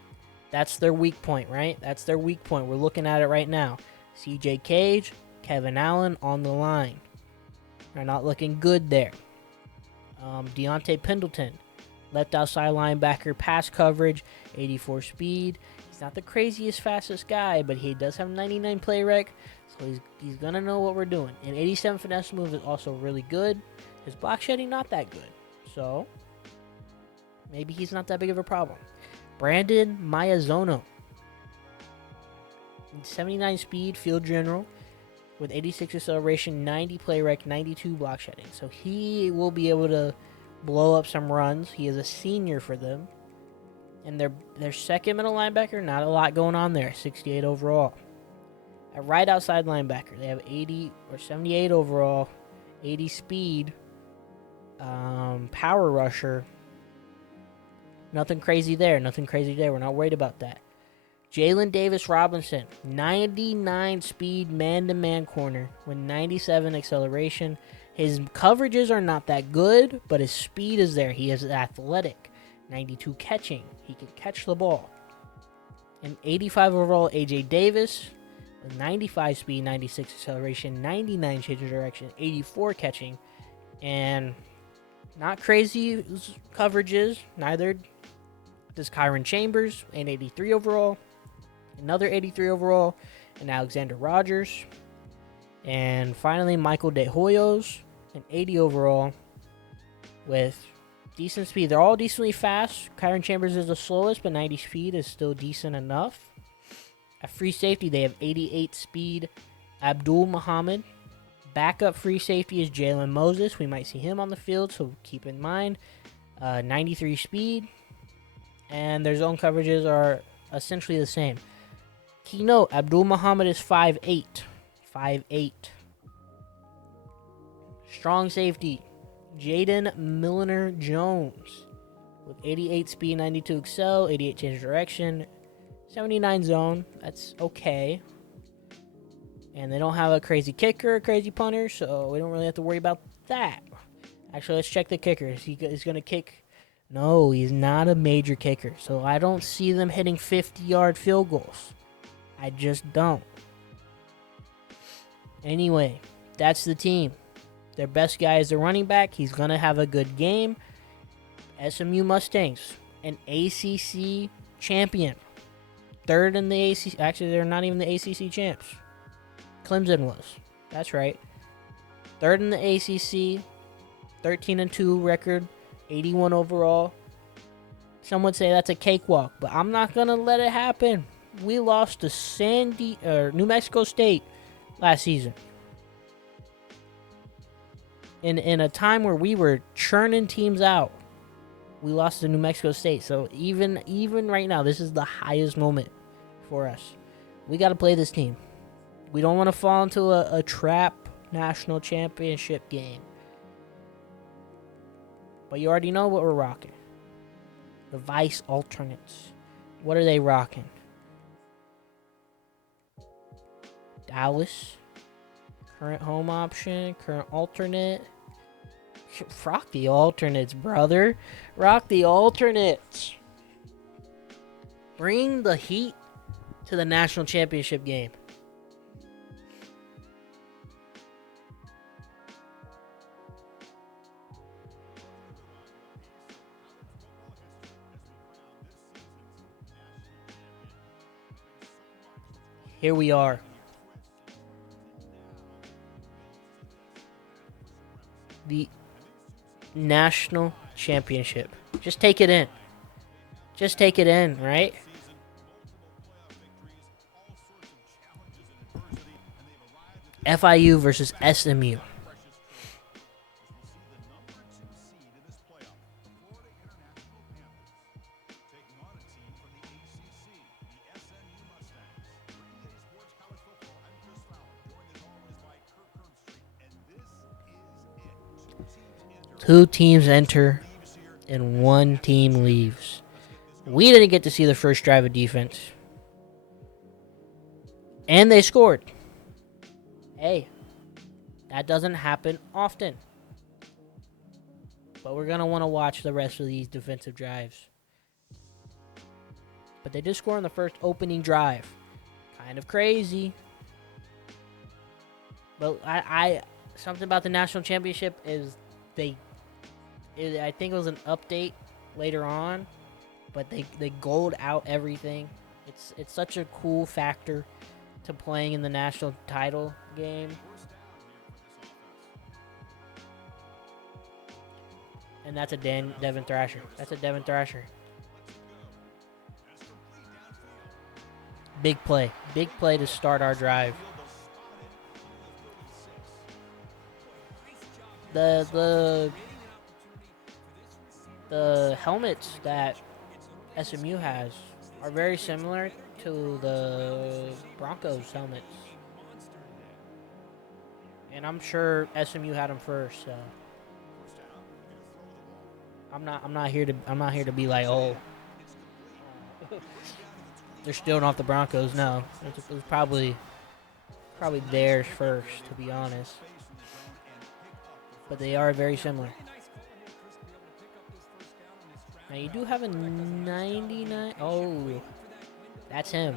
That's their weak point, right? That's their weak point. We're looking at it right now. CJ Cage, Kevin Allen on the line. They're not looking good there. Deontay Pendleton, left outside linebacker, pass coverage, 84 speed. He's not the craziest, fastest guy, but he does have 99 play rec, so he's going to know what we're doing. And 87 finesse move is also really good. His block shedding, not that good. So maybe he's not that big of a problem. Brandon Mayazono, 79 speed, field general, with 86 acceleration, 90 play rec, 92 block shedding. So he will be able to blow up some runs. He is a senior for them. And their second middle linebacker, not a lot going on there, 68 overall. At right outside linebacker, they have 78 overall, 80 speed, power rusher, Nothing crazy there. Nothing crazy there. We're not worried about that. Jalen Davis Robinson, 99 speed man-to-man corner with 97 acceleration. His coverages are not that good, but his speed is there. He is athletic. 92 catching. He can catch the ball. And 85 overall, AJ Davis with 95 speed, 96 acceleration, 99 change of direction, 84 catching, and not crazy coverages. Neither does Kyron Chambers, an 83 overall, another 83 overall, and Alexander Rogers. And finally, Michael De Hoyos, an 80 overall with decent speed. They're all decently fast. Kyron Chambers is the slowest, but 90 speed is still decent enough. At free safety, they have 88 speed Abdul Muhammad. Backup free safety is Jalen Moses. We might see him on the field, so keep in mind. 93 speed. And their zone coverages are essentially the same. Keynote, Abdul Muhammad is 5'8". 5'8". Strong safety, Jaden Milliner Jones with 88 speed, 92 excel, 88 change of direction, 79 zone. That's okay. And they don't have a crazy kicker, a crazy punter, so we don't really have to worry about that. Actually, let's check the kicker. He's going to kick. No, he's not a major kicker, so I don't see them hitting 50-yard field goals. I just don't. Anyway, that's the team. Their best guy is the running back. He's going to have a good game. SMU Mustangs, an ACC champion. Third in the ACC. Actually, they're not even the ACC champs. Clemson was. That's right. Third in the ACC. 13-2 record. 81 overall. Some would say that's a cakewalk, but I'm not going to let it happen. We lost to New Mexico State last season. In a time where we were churning teams out, we lost to New Mexico State. So even right now, this is the highest moment for us. We got to play this team. We don't want to fall into a trap national championship game. But you already know what we're rocking. The Vice alternates. What are they rocking? Dallas. Current home option. Current alternate. Rock the alternates, brother. Rock the alternates. Bring the heat to the national championship game. Here we are. The national championship. Just take it in. Just take it in, right? FIU versus SMU. Two teams enter and one team leaves. We didn't get to see the first drive of defense. And they scored. Hey, that doesn't happen often. But we're going to want to watch the rest of these defensive drives. But they did score on the first opening drive. Kind of crazy. But I something about the national championship is I think it was an update later on, but they gold out everything. It's such a cool factor to playing in the national title game. And that's a Devin Thrasher. That's a Devin Thrasher. Big play. Big play to start our drive. The helmets that SMU has are very similar to the Broncos helmets. And I'm sure SMU had them first, so I'm not here to be like, oh, they're stealing off the Broncos. No, it was probably theirs first, to be honest. But they are very similar. Now you do have a 99. Oh, that's him.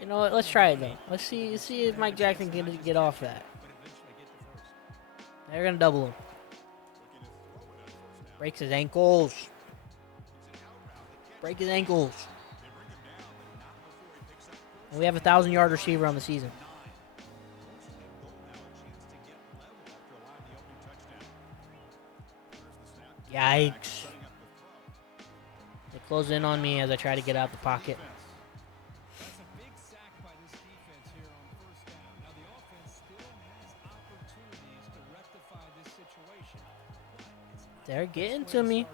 You know what? Let's try it though. Let's see if Mike Jackson can get off that. They're gonna double him. Breaks his ankles. Break his ankles. And we have a 1,000-yard receiver on the season. Yikes. They close in on me as I try to get out the pocket. They're getting to me.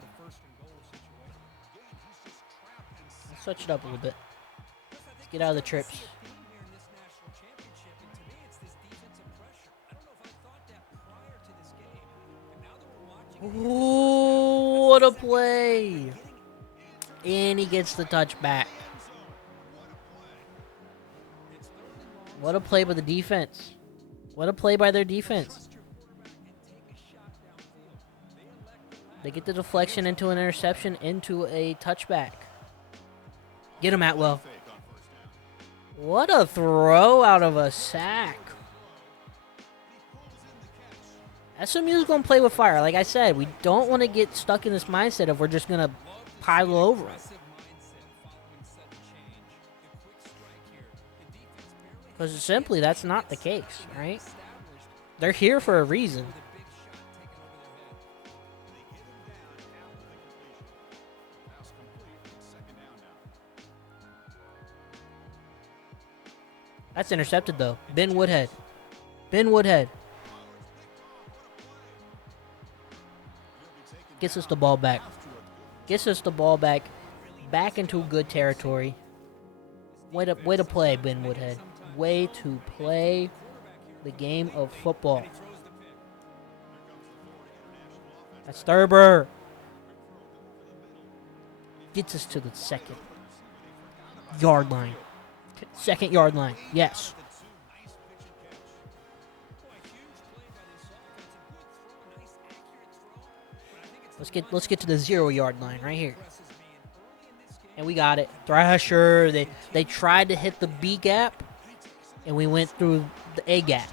Let's switch it up a little bit. Let's get out of the trips. Ooh, what a play. And he gets the touchback. What a play by the defense. What a play by their defense. They get the deflection into an interception, into a touchback. Get him, Atwell. What a throw out of a sack. SMU's going to play with fire. Like I said, we don't want to get stuck in this mindset of we're just going to pile over them. Because simply, that's not the case, right? They're here for a reason. That's intercepted, though. Ben Woodhead. Ben Woodhead. Gets us the ball back. Gets us the ball back. Back into good territory. Way to play, Ben Woodhead. Way to play the game of football. That's Thurber. Gets us to the 2nd-yard line. 2nd-yard line. Yes. Let's get to the 0-yard line right here. And we got it. Thrasher. They tried to hit the B gap, and we went through the A gap.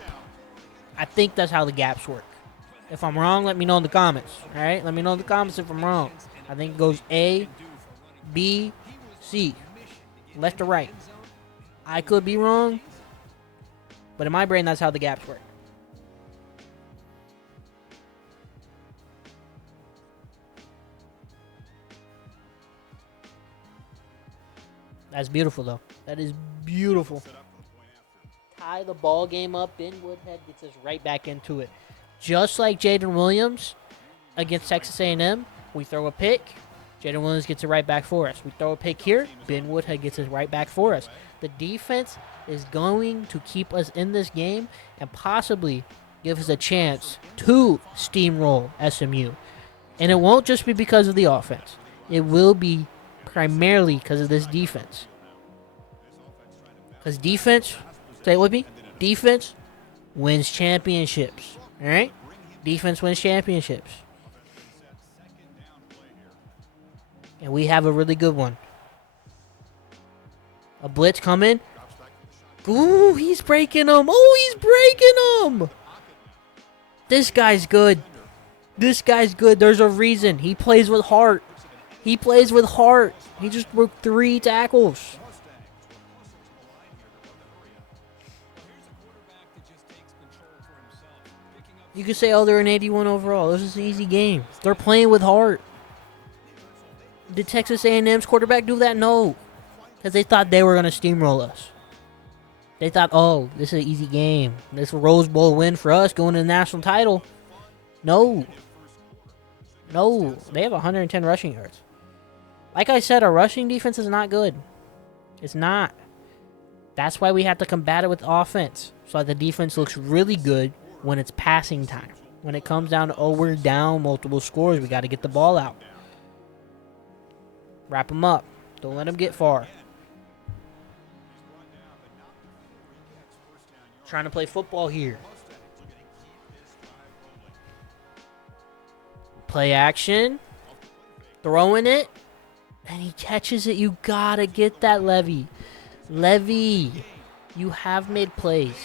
I think that's how the gaps work. If I'm wrong, let me know in the comments. All right? Let me know in the comments if I'm wrong. I think it goes A, B, C. Left to right. I could be wrong, but in my brain, that's how the gaps work. That's beautiful, though. That is beautiful. Tie the ball game up. Ben Woodhead gets us right back into it. Just like Jaden Williams against Texas A&M, we throw a pick. Jaden Williams gets it right back for us. We throw a pick here. Ben Woodhead gets it right back for us. The defense is going to keep us in this game and possibly give us a chance to steamroll SMU. And it won't just be because of the offense. It will be primarily because of this defense. Because defense, say it with me, defense wins championships. All right? Defense wins championships. And we have a really good one. A blitz coming. Ooh, he's breaking them. Oh, he's breaking them. This guy's good. This guy's good. There's a reason. He plays with heart. He plays with heart. He just broke 3 tackles. You could say, oh, they're an 81 overall. This is an easy game. They're playing with heart. Did Texas A&M's quarterback do that? No. Because they thought they were going to steamroll us. They thought, oh, this is an easy game. This is a Rose Bowl win for us going to the national title. No. No. They have 110 rushing yards. Like I said, our rushing defense is not good. It's not. That's why we have to combat it with offense. So that the defense looks really good when it's passing time. When it comes down to, oh, we're down multiple scores, we got to get the ball out. Wrap them up. Don't let them get far. Trying to play football here. Play action. Throwing it. And he catches it. You got to get that, Levy. Levy, you have made plays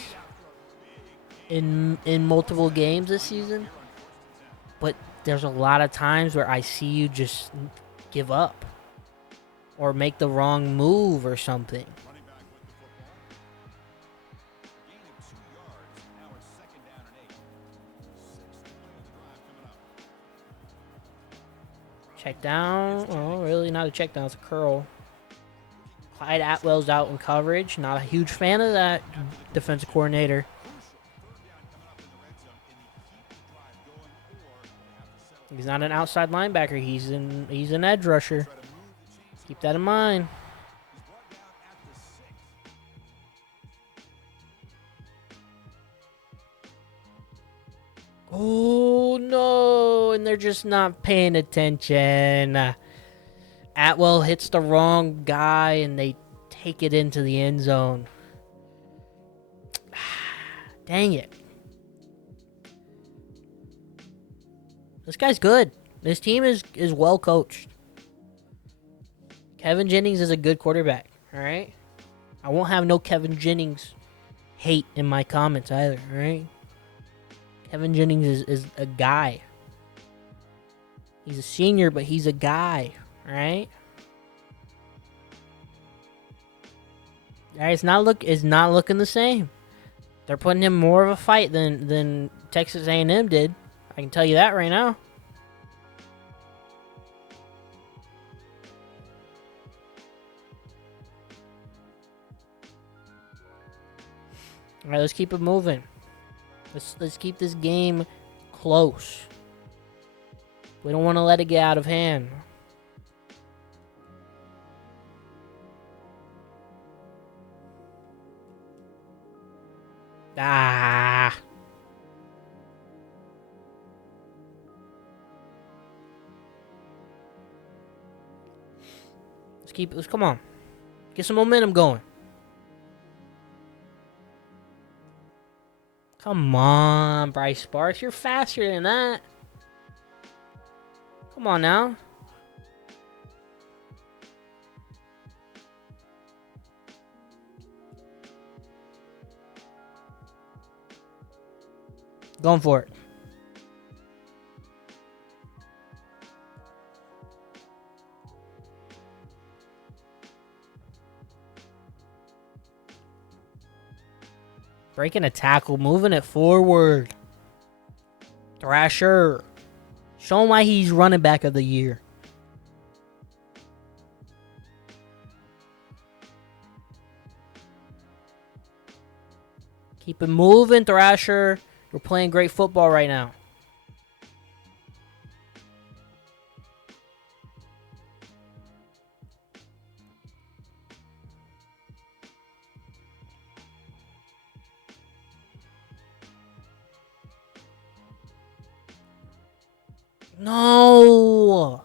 in multiple games this season. But there's a lot of times where I see you just give up. Or make the wrong move or something. Check down. Oh, really? Not a check down. It's a curl. Clyde Atwell's out in coverage. Not a huge fan of that defensive coordinator. He's not an outside linebacker. He's an edge rusher. Keep that in mind. Oh, no. And they're just not paying attention. Atwell hits the wrong guy, and they take it into the end zone. Dang it. This guy's good. This team is well coached. Kevin Jennings is a good quarterback, all right? I won't have no Kevin Jennings hate in my comments either, all right? Kevin Jennings is a guy. He's a senior, but he's a guy, all right? All right, it's not looking the same. They're putting him more of a fight than Texas A&M did. I can tell you that right now. All right, let's keep it moving. Let's keep this game close. We don't want to let it get out of hand. Ah. Let's come on. Get some momentum going. Come on, Bryce Sparks. You're faster than that. Come on now. Going for it. Breaking a tackle, moving it forward. Thrasher. Show him why he's running back of the year. Keep it moving, Thrasher. We're playing great football right now. No.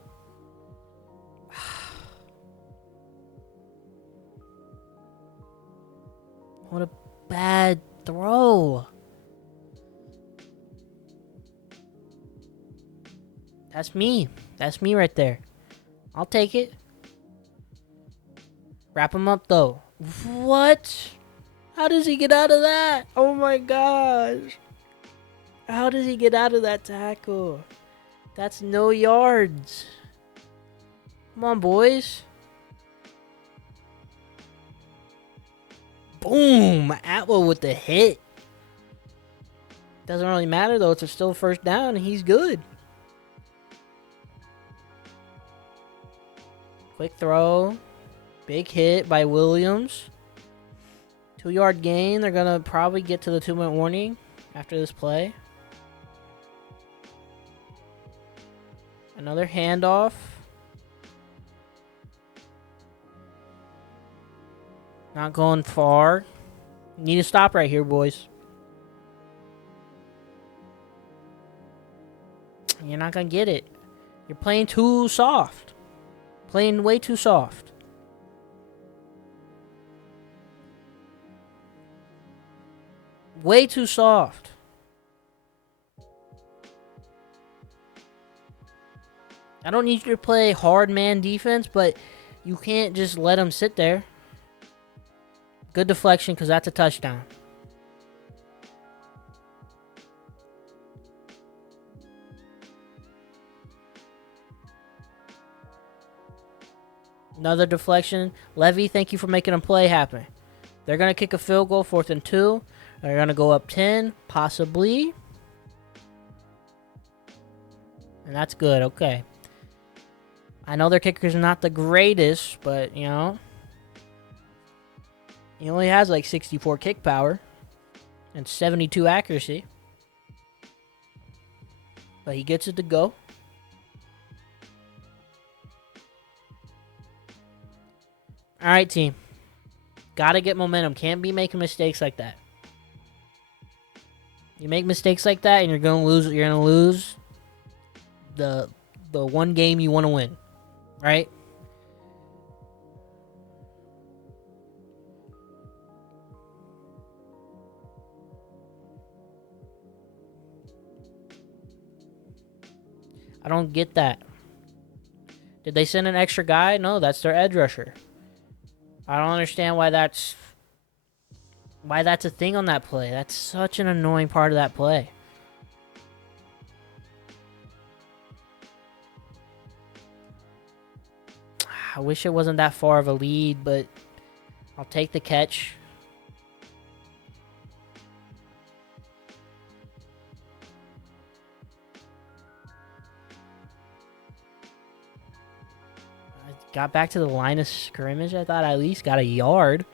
What a bad throw. That's me. That's me right there. I'll take it. Wrap him up, though. What? How does he get out of that? Oh, my gosh. How does he get out of that tackle? That's no yards. Come on, boys. Boom. Atwell with the hit. Doesn't really matter, though. It's still first down, and he's good. Quick throw. Big hit by Williams. 2-yard gain. They're going to probably get to the 2-minute warning after this play. Another handoff. Not going far. Need to stop right here, boys. You're not going to get it. You're playing too soft. Playing way too soft. Way too soft. I don't need you to play hard man defense, but you can't just let him sit there. Good deflection, because that's a touchdown. Another deflection. Levy, thank you for making a play happen. They're going to kick a field goal, 4th and 2. They're going to go up 10, possibly. And that's good, okay. I know their kicker's not the greatest, but, you know. He only has like 64 kick power and 72 accuracy. But he gets it to go. All right, team. Got to get momentum. Can't be making mistakes like that. You make mistakes like that and you're going to lose. You're going to lose the one game you want to win. Right? I don't get that. Did they send an extra guy? No, that's their edge rusher. I don't understand why that's a thing on that play. That's such an annoying part of that play. I wish it wasn't that far of a lead, but I'll take the catch. Got back to the line of scrimmage. I thought I at least got a yard.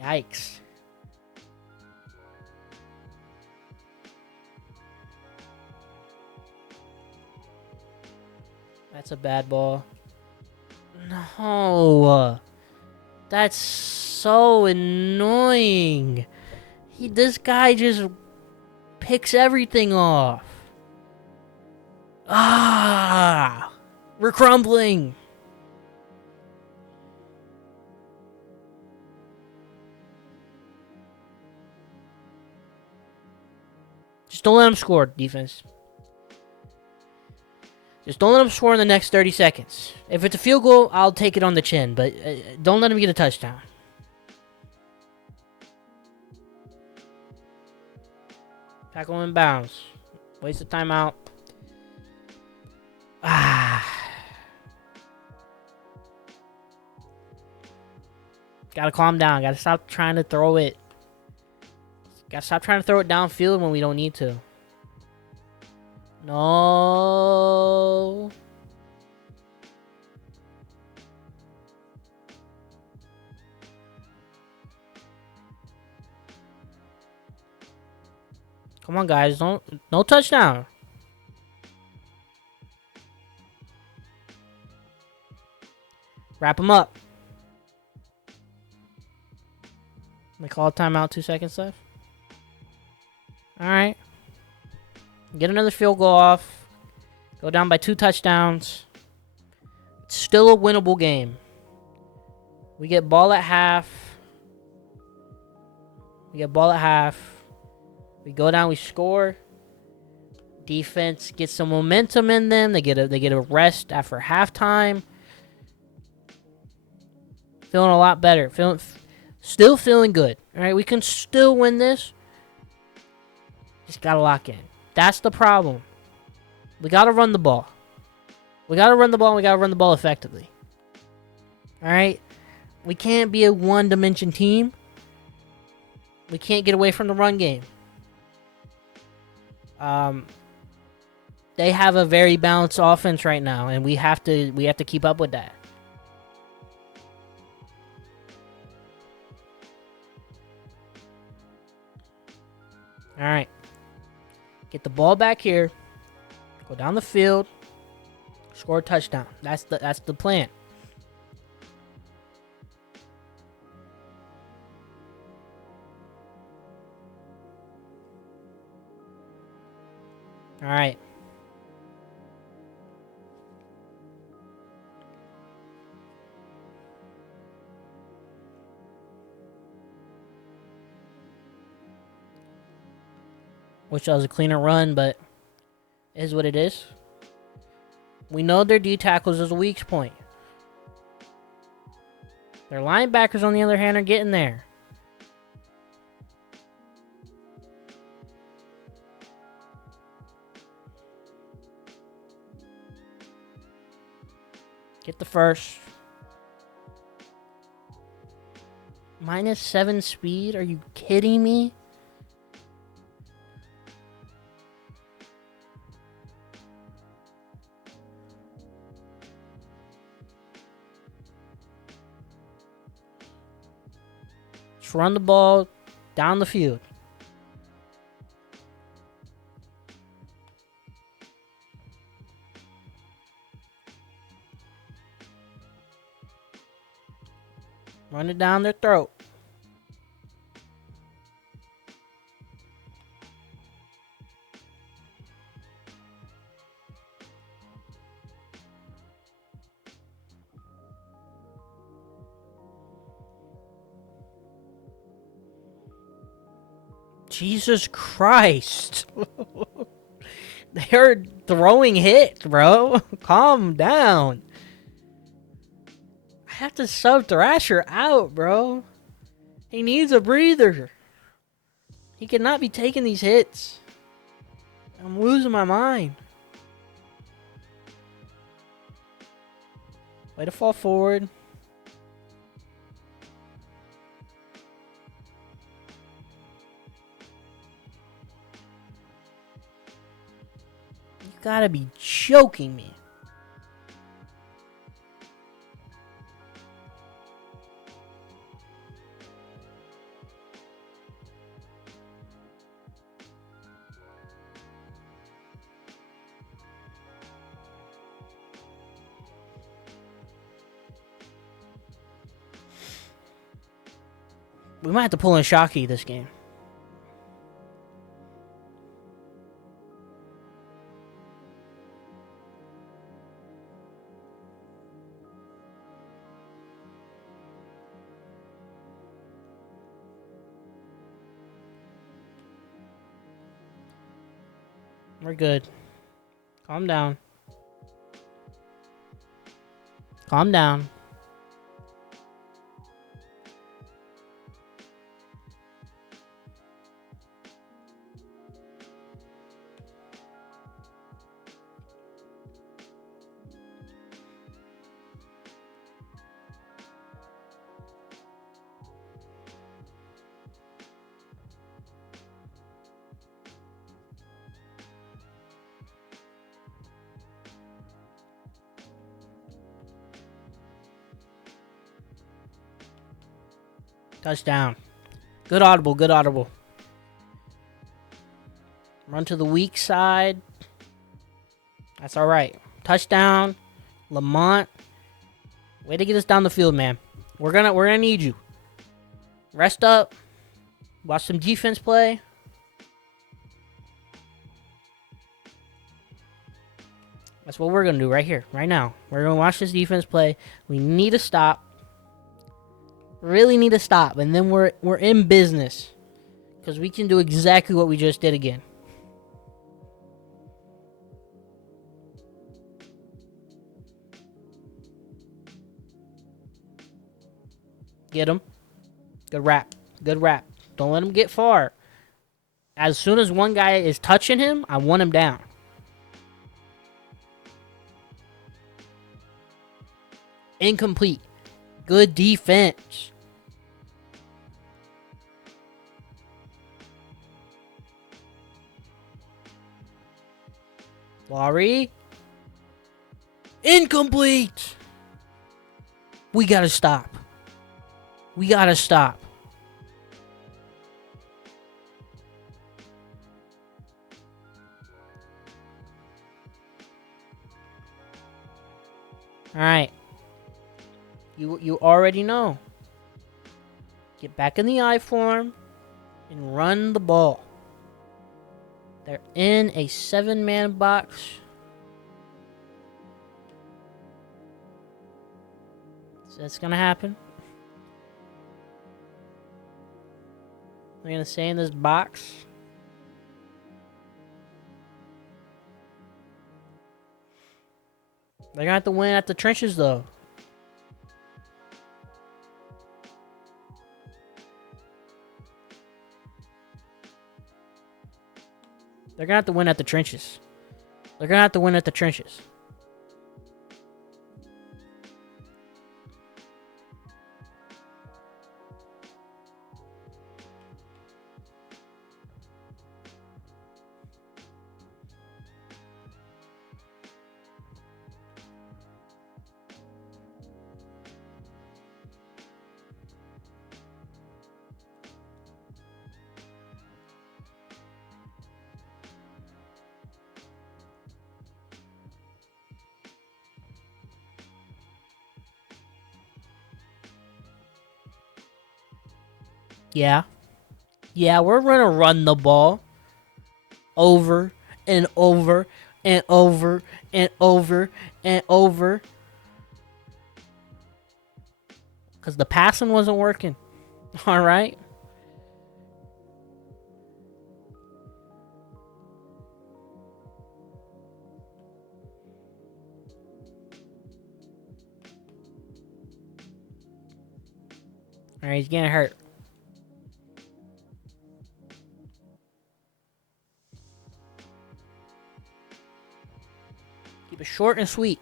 Yikes. That's a bad ball. No. That's so annoying. This guy just picks everything off. Ah. We're crumbling. Just don't let him score, defense. Just don't let him score in the next 30 seconds. If it's a field goal, I'll take it on the chin, but don't let him get a touchdown. Tackle in bounds. Waste of timeout. Gotta calm down. Gotta stop trying to throw it. Gotta stop trying to throw it downfield when we don't need to. No. Come on, guys. No touchdown. Wrap him up. They call a timeout, 2 seconds left. Alright. Get another field goal off. Go down by 2 touchdowns. It's still a winnable game. We get ball at half. We go down, we score. Defense gets some momentum in them. They get a rest after halftime. Feeling a lot better. Still feeling good. All right, we can still win this. Just got to lock in. That's the problem. We got to run the ball. We got to run the ball, and we got to run the ball effectively. All right? We can't be a one-dimension team. We can't get away from the run game. They have a very balanced offense right now, and we have to keep up with that. All right. Get the ball back here. Go down the field. Score a touchdown. That's the plan. All right. Wish that was a cleaner run, but it is what it is. We know their D tackles is a weak point. Their linebackers, on the other hand, are getting there. Get the first. -7 speed? Are you kidding me? Just run the ball down the field. Run it down their throat. Jesus Christ. They're throwing hits, bro. Calm down. I have to sub Thrasher out, bro. He needs a breather. He cannot be taking these hits. I'm losing my mind. Way to fall forward. You gotta be joking me. We might have to pull in Shockey this game. We're good. Calm down. Calm down. Touchdown. Good audible, good audible. Run to the weak side. That's all right. Touchdown. Lamont. Way to get us down the field, man. We're gonna need you. Rest up. Watch some defense play. That's what we're gonna do right here, right now. We're gonna watch this defense play. We need to stop. Really need to stop, and then we're in business, because we can do exactly what we just did again. Get him. Good rap. Good rap. Don't let him get far. As soon as one guy is touching him, I want him down. Incomplete. Good defense. Laurie. Incomplete. We gotta stop. We gotta stop. All right. You already know. Get back in the I form and run the ball. They're in a 7-man box. So that's going to happen. They're going to stay in this box. They're gonna have to win at the trenches, though. They're gonna have to win at the trenches. They're gonna have to win at the trenches. Yeah. Yeah, we're going to run the ball over and over and over and over and over. Because the passing wasn't working. All right. All right, he's getting hurt. Keep it short and sweet.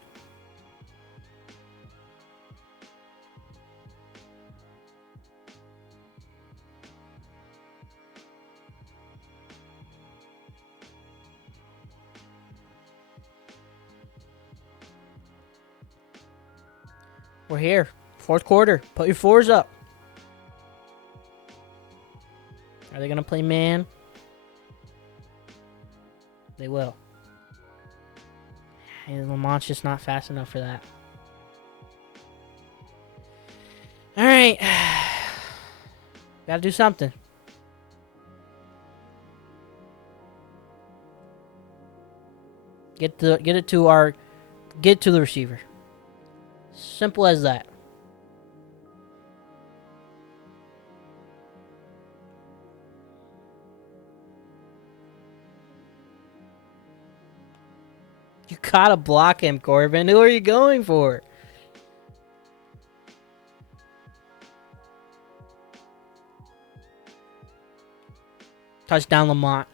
We're here. Fourth quarter. Put your fours up. Are they going to play man? They will. And Lamont's just not fast enough for that. All right. Gotta do something. Get it to the receiver. Simple as that. You gotta block him, Corbin. Who are you going for? Touchdown, Lamont.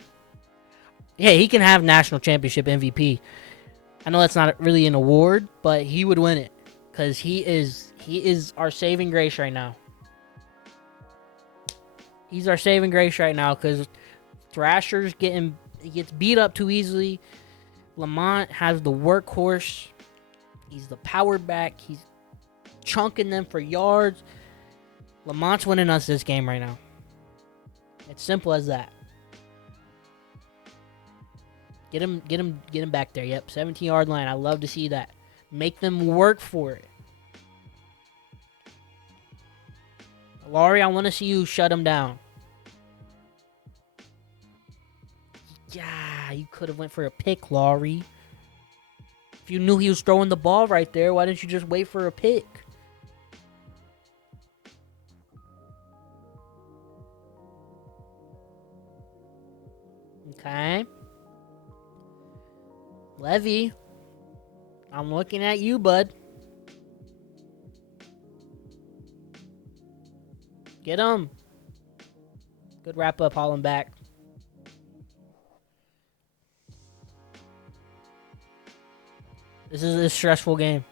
Yeah, he can have national championship MVP. I know that's not really an award, but he would win it because he is our saving grace right now. He's our saving grace right now because Thrasher's gets beat up too easily. Lamont has the workhorse. He's the power back. He's chunking them for yards. Lamont's winning us this game right now. It's simple as that. Get him back there. Yep, 17-yard line. I love to see that. Make them work for it. Laurie, I want to see you shut him down. Yeah, you could have went for a pick, Laurie. If you knew he was throwing the ball right there, why didn't you just wait for a pick? Okay. Levy, I'm looking at you, bud. Get him. Good wrap up, hauling back. This is a stressful game.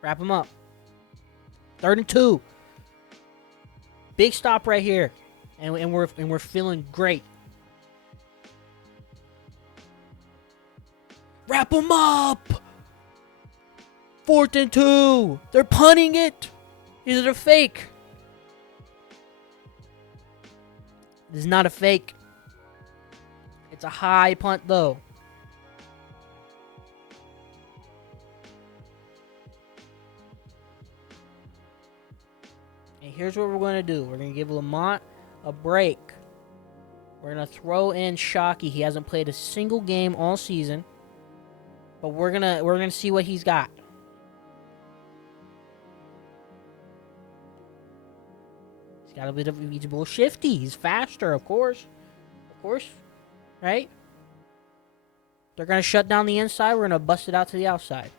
Wrap him up. 3rd and 2. Big stop right here. And we're feeling great. Wrap them up. 4th and 2. They're punting it. Is it a fake? This is not a fake. It's a high punt though. And here's what we're going to do. We're going to give Lamont a break. We're going to throw in Shockey. He hasn't played a single game all season. But we're going to see what he's got. He's a little shifty. He's faster, of course. Of course. Right? They're going to shut down the inside. We're going to bust it out to the outside.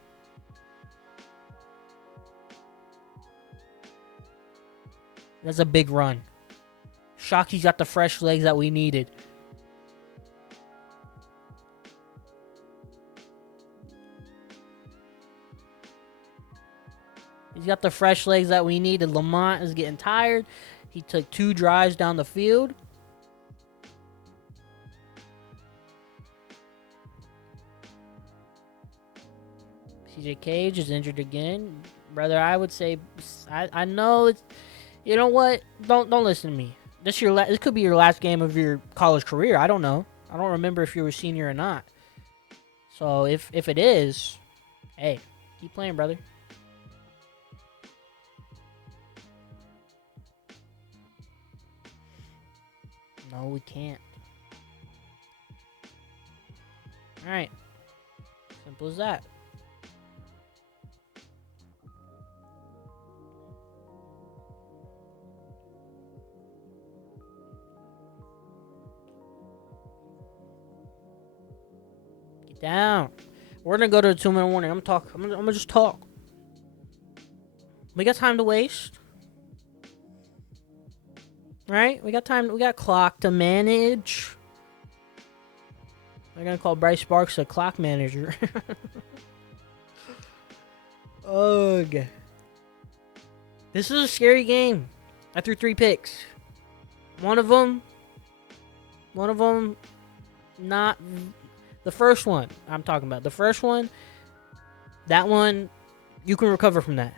That's a big run. Shockey's got the fresh legs that we needed. He's got the fresh legs that we needed. Lamont is getting tired. He took 2 drives down the field. CJ Cage is injured again. Brother, I would say, I know it's, you know what? Don't listen to me. This could be your last game of your college career. I don't know. I don't remember if you were a senior or not. So if it is, hey, keep playing, brother. No, we can't. All right. Simple as that. Get down. We're gonna go to a 2-minute warning. I'm gonna just talk. We got time to waste. Right? We got time. We got clock to manage. They're gonna call Bryce Sparks a clock manager. Ugh. This is a scary game. I threw 3 picks. One of them, not the first one. I'm talking about the first one. That one, you can recover from that.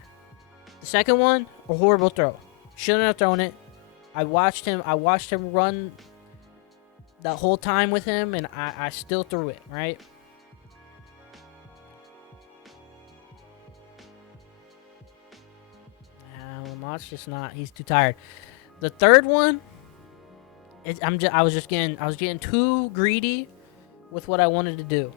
The second one, a horrible throw. Shouldn't have thrown it. I watched him run that whole time with him, and I still threw it, right? Lamont's just not. He's too tired. The third one, I was getting too greedy with what I wanted to do.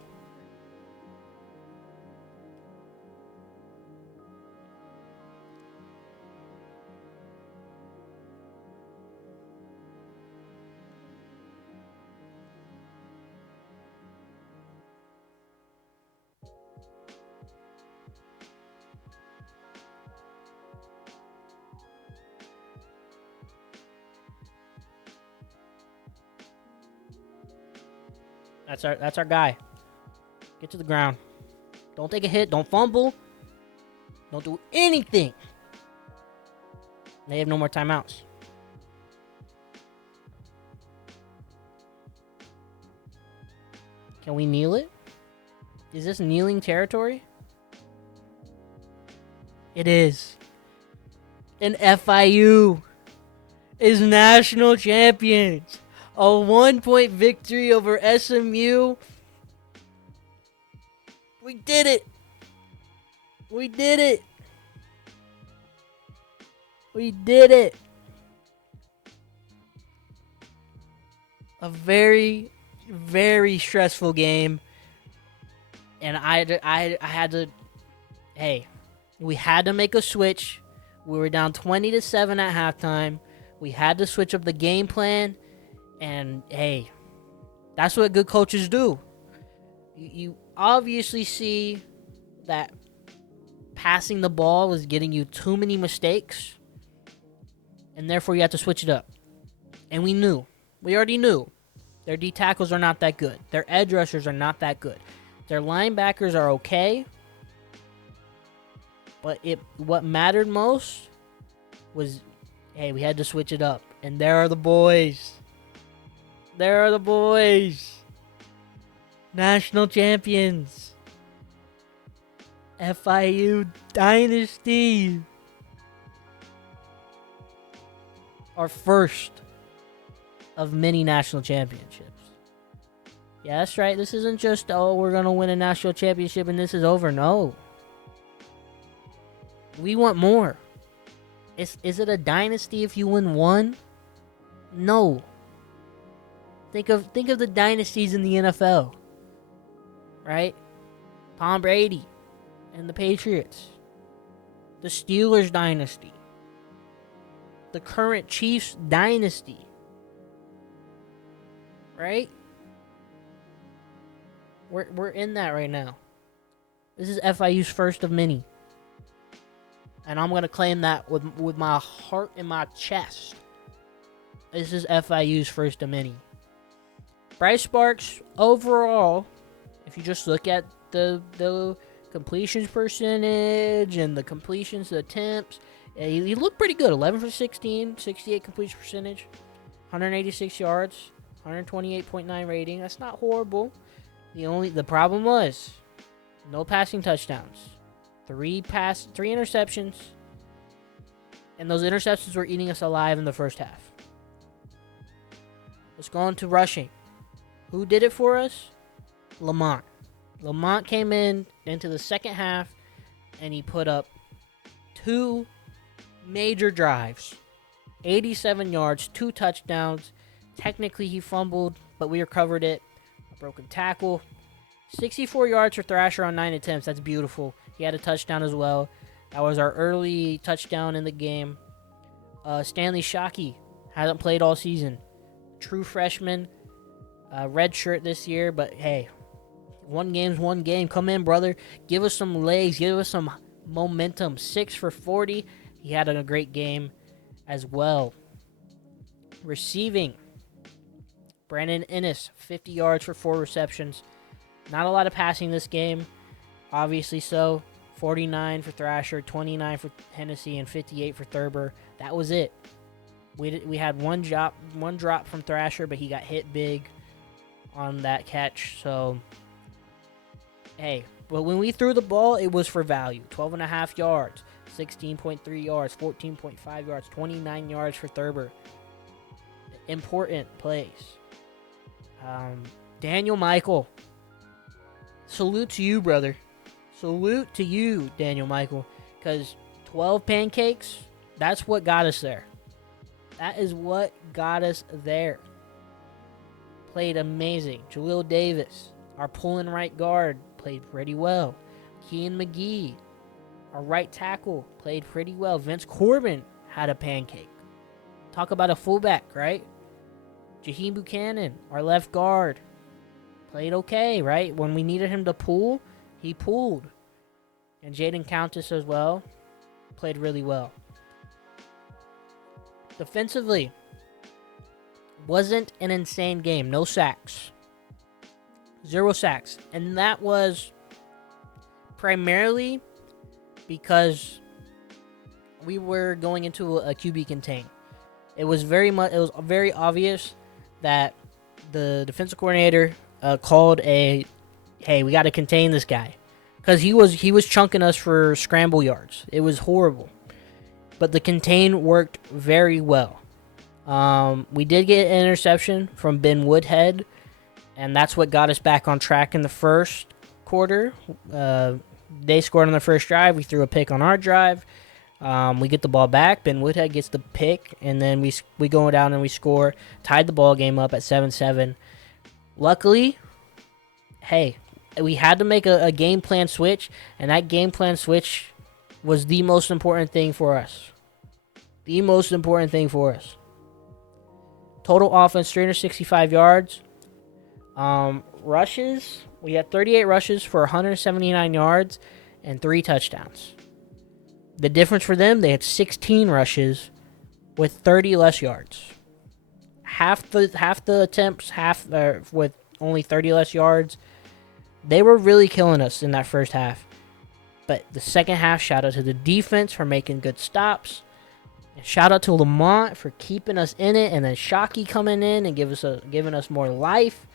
That's our guy. Get to the ground. Don't take a hit. Don't fumble. Don't do anything. They have no more timeouts. Can we kneel it? Is this kneeling territory? It is. And FIU is national champions. A 1-point victory over SMU. We did it. We did it. We did it. A very, very stressful game. And I had to, hey, we had to make a switch. We were down 20-7 at halftime. We had to switch up the game plan. And, hey, that's what good coaches do. You obviously see that passing the ball was getting you too many mistakes. And therefore, you have to switch it up. And we knew. We already knew. Their D tackles are not that good. Their edge rushers are not that good. Their linebackers are okay. But what mattered most was, hey, we had to switch it up. And there are the boys. There are the boys. National champions. FIU Dynasty. Our first of many national championships. Yeah, that's right. This isn't just, oh, we're going to win a national championship and this is over. No. We want more. Is it a dynasty if you win one? No. Think of the dynasties in the NFL. Right? Tom Brady and the Patriots. The Steelers dynasty. The current Chiefs dynasty. Right? We're in that right now. This is FIU's first of many. And I'm going to claim that with my heart in my chest. This is FIU's first of many. Bryce Sparks, overall, if you just look at the completions percentage and the completions, the attempts, he looked pretty good. 11 for 16, 68 completion percentage, 186 yards, 128.9 rating. That's not horrible. The problem was no passing touchdowns. Three interceptions. And those interceptions were eating us alive in the first half. Let's go on to rushing. Who did it for us? Lamont. Lamont came into the second half, and he put up 2 major drives. 87 yards, 2 touchdowns. Technically, he fumbled, but we recovered it. A broken tackle. 64 yards for Thrasher on 9 attempts. That's beautiful. He had a touchdown as well. That was our early touchdown in the game. Stanley Shockey hasn't played all season. True freshman. Red shirt this year, but hey, one game's one game. Come in, brother. Give us some legs. Give us some momentum. 6 for 40. He had a great game as well. Receiving. Brandon Ennis, 50 yards for 4 receptions. Not a lot of passing this game. Obviously so. 49 for Thrasher, 29 for Hennessy, and 58 for Thurber. That was it. We had one drop from Thrasher, but he got hit big on that catch. So, hey, but when we threw the ball, it was for value. 12.5 yards, 16.3 yards, 14.5 yards, 29 yards for Thurber. Important plays. Daniel Michael. Salute to you, brother. Salute to you, Daniel Michael. Because 12 pancakes, that's what got us there. That is what got us there. Played amazing. Jaleel Davis, our pulling right guard, played pretty well. Kean McGee, our right tackle, played pretty well. Vince Corbin had a pancake. Talk about a fullback, right? Jaheim Buchanan, our left guard, played okay, right? When we needed him to pull, he pulled. And Jaden Countess as well played really well. Defensively, wasn't an insane game. No sacks. 0 sacks. And that was primarily because we were going into a QB contain. It was very obvious that the defensive coordinator called hey, we got to contain this guy. Because he was chunking us for scramble yards. It was horrible. But the contain worked very well. We did get an interception from Ben Woodhead, and that's what got us back on track in the first quarter. They scored on the first drive. We threw a pick on our drive. We get the ball back. Ben Woodhead gets the pick, and then we go down and we score. Tied the ball game up at 7-7. Luckily, hey, we had to make a game plan switch, and that game plan switch was the most important thing for us. The most important thing for us. Total offense, 365 yards. Rushes, we had 38 rushes for 179 yards and 3 touchdowns. The difference for them, they had 16 rushes with 30 less yards. Half the attempts, with only 30 less yards. They were really killing us in that first half. But the second half, shout out to the defense for making good stops. And shout out to Lamont for keeping us in it. And then Shockey coming in and giving us more life.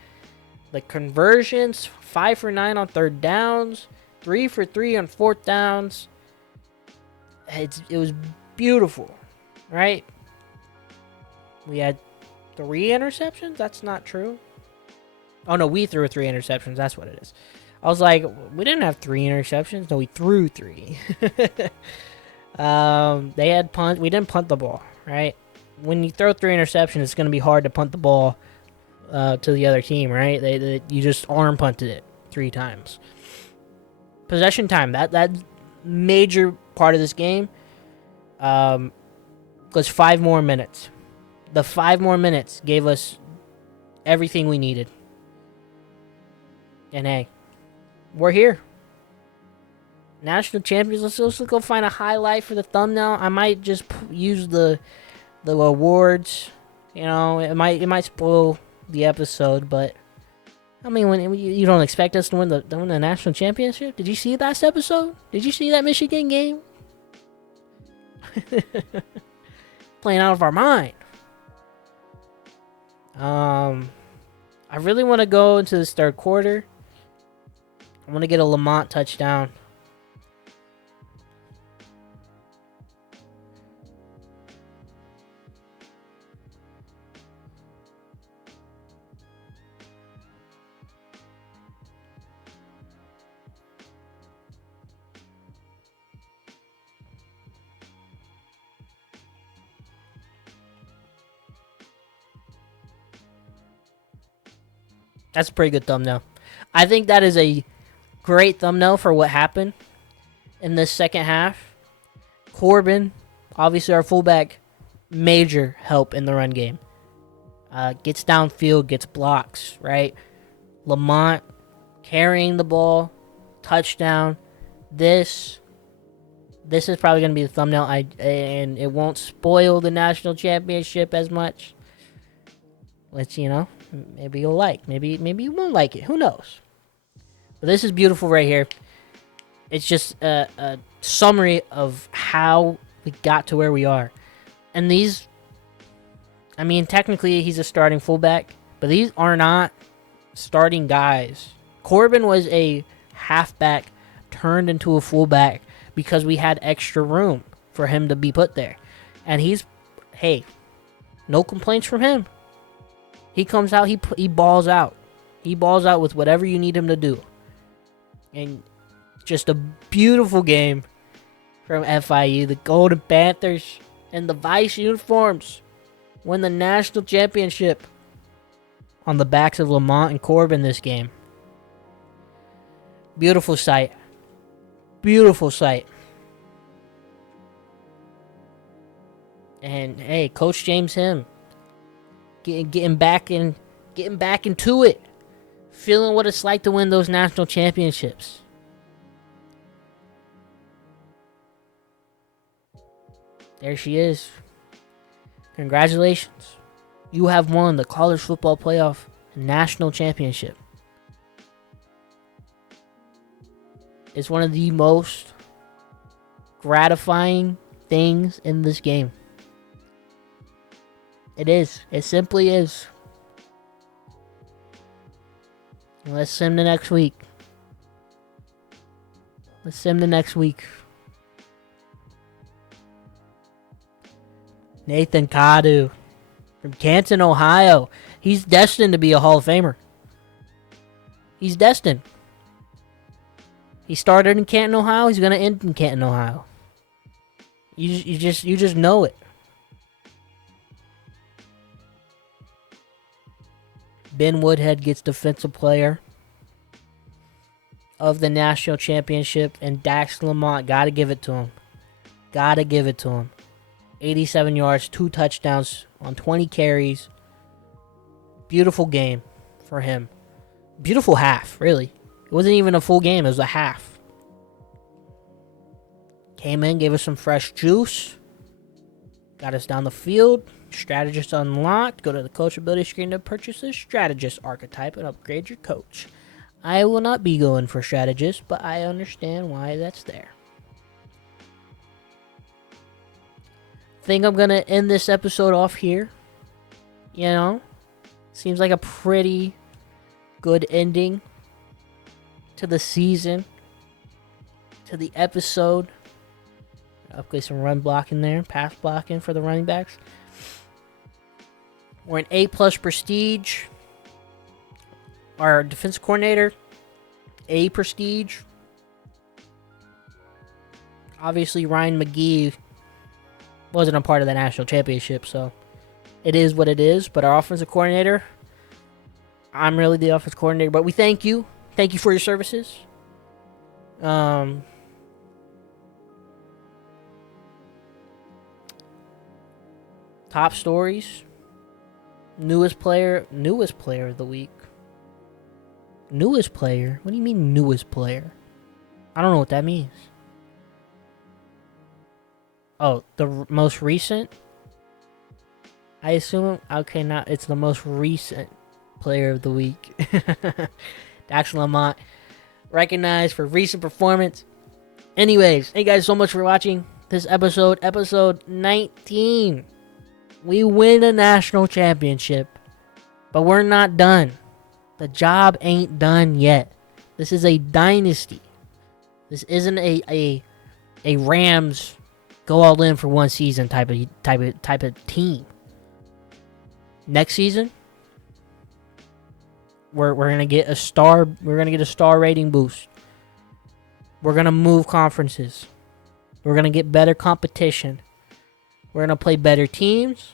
The conversions, 5 for 9 on third downs. 3 for 3 on fourth downs. It was beautiful, right? We had 3 interceptions? That's not true. Oh, no, we threw 3 interceptions. That's what it is. I was like, we didn't have 3 interceptions. No, we threw 3. They had punt. We didn't punt the ball, right? When you throw 3 interceptions, it's going to be hard to punt the ball to the other team, right? You just arm punted it 3 times. Possession time. That major part of this game was 5 more minutes. The 5 more minutes gave us everything we needed. And hey, we're here. National champions. Let's go find a highlight for the thumbnail. I might just use the awards. You know, it might spoil the episode, but I mean, when you don't expect us to win the national championship. Did you see last episode? Did you see that Michigan game? Playing out of our mind. I really want to go into this third quarter. I want to get a Lamont touchdown. That's a pretty good thumbnail. I think that is a great thumbnail for what happened in this second half. Corbin, obviously our fullback, major help in the run game. Gets downfield, gets blocks, right? Lamont carrying the ball, touchdown. This is probably going to be the thumbnail, and it won't spoil the national championship as much. Let's, maybe you'll like. Maybe you won't like it. Who knows? But this is beautiful right here. It's just a summary of how we got to where we are. And these, I mean, technically he's a starting fullback, but these are not starting guys. Corbin was a halfback turned into a fullback because we had extra room for him to be put there. And no complaints from him. He comes out, he balls out. He balls out with whatever you need him to do. And just a beautiful game from FIU. The Golden Panthers and the Vice uniforms win the national championship on the backs of Lamont and Corbin this game. Beautiful sight. Beautiful sight. And hey, Coach James him. Getting back into it. Feeling what it's like to win those national championships. There she is. Congratulations. You have won the college football playoff national championship. It's one of the most gratifying things in this game. It is. It simply is. Let's sim the next week. Nathan Kadu from Canton, Ohio. He's destined to be a Hall of Famer. He's destined. He started in Canton, Ohio. He's going to end in Canton, Ohio. You just know it. Ben Woodhead gets Defensive Player of the National Championship, and Dax Lamont, gotta give it to him. 87 yards, 2 touchdowns on 20 carries. Beautiful game for him. Beautiful half, really. It wasn't even a full game, it was a half. Came in, gave us some fresh juice. Got us down the field. Strategist unlocked. Go to the coachability screen to purchase a strategist archetype and upgrade your coach. I will not be going for strategist, but I understand why that's there. Think I'm going to end this episode off here. Seems like a pretty good ending to the season, to the episode. Upgrade some run blocking there, pass blocking for the running backs. We're an A+ prestige. Our defense coordinator, A prestige. Obviously, Ryan McGee wasn't a part of the national championship, so it is what it is. But our offensive coordinator, I'm really the offensive coordinator, but we thank you. Thank you for your services. Top stories. Newest player of the week. Newest player? What do you mean newest player? I don't know what that means. Oh, the most recent? I assume, okay, now it's the most recent player of the week. Dax Lamont, recognized for recent performance. Anyways, thank you guys so much for watching this episode. Episode 19. We win a national championship, but we're not done. The job ain't done yet. This is a dynasty. This isn't a Rams go all in for one season type of team. Next season, we're gonna get a star. We're gonna get a star rating boost. We're gonna move conferences. We're gonna get better competition. We're gonna play better teams.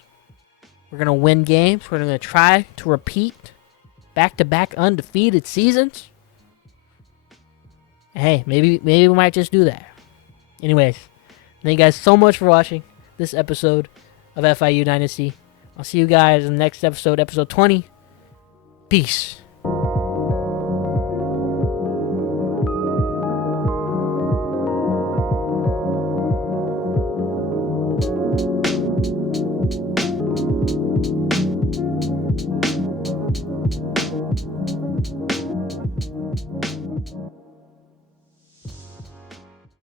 We're gonna win games. We're gonna try to repeat back-to-back undefeated seasons. Hey, maybe we might just do that. Anyways, thank you guys so much for watching this episode of FIU Dynasty. I'll see you guys in the next episode, episode 20. Peace.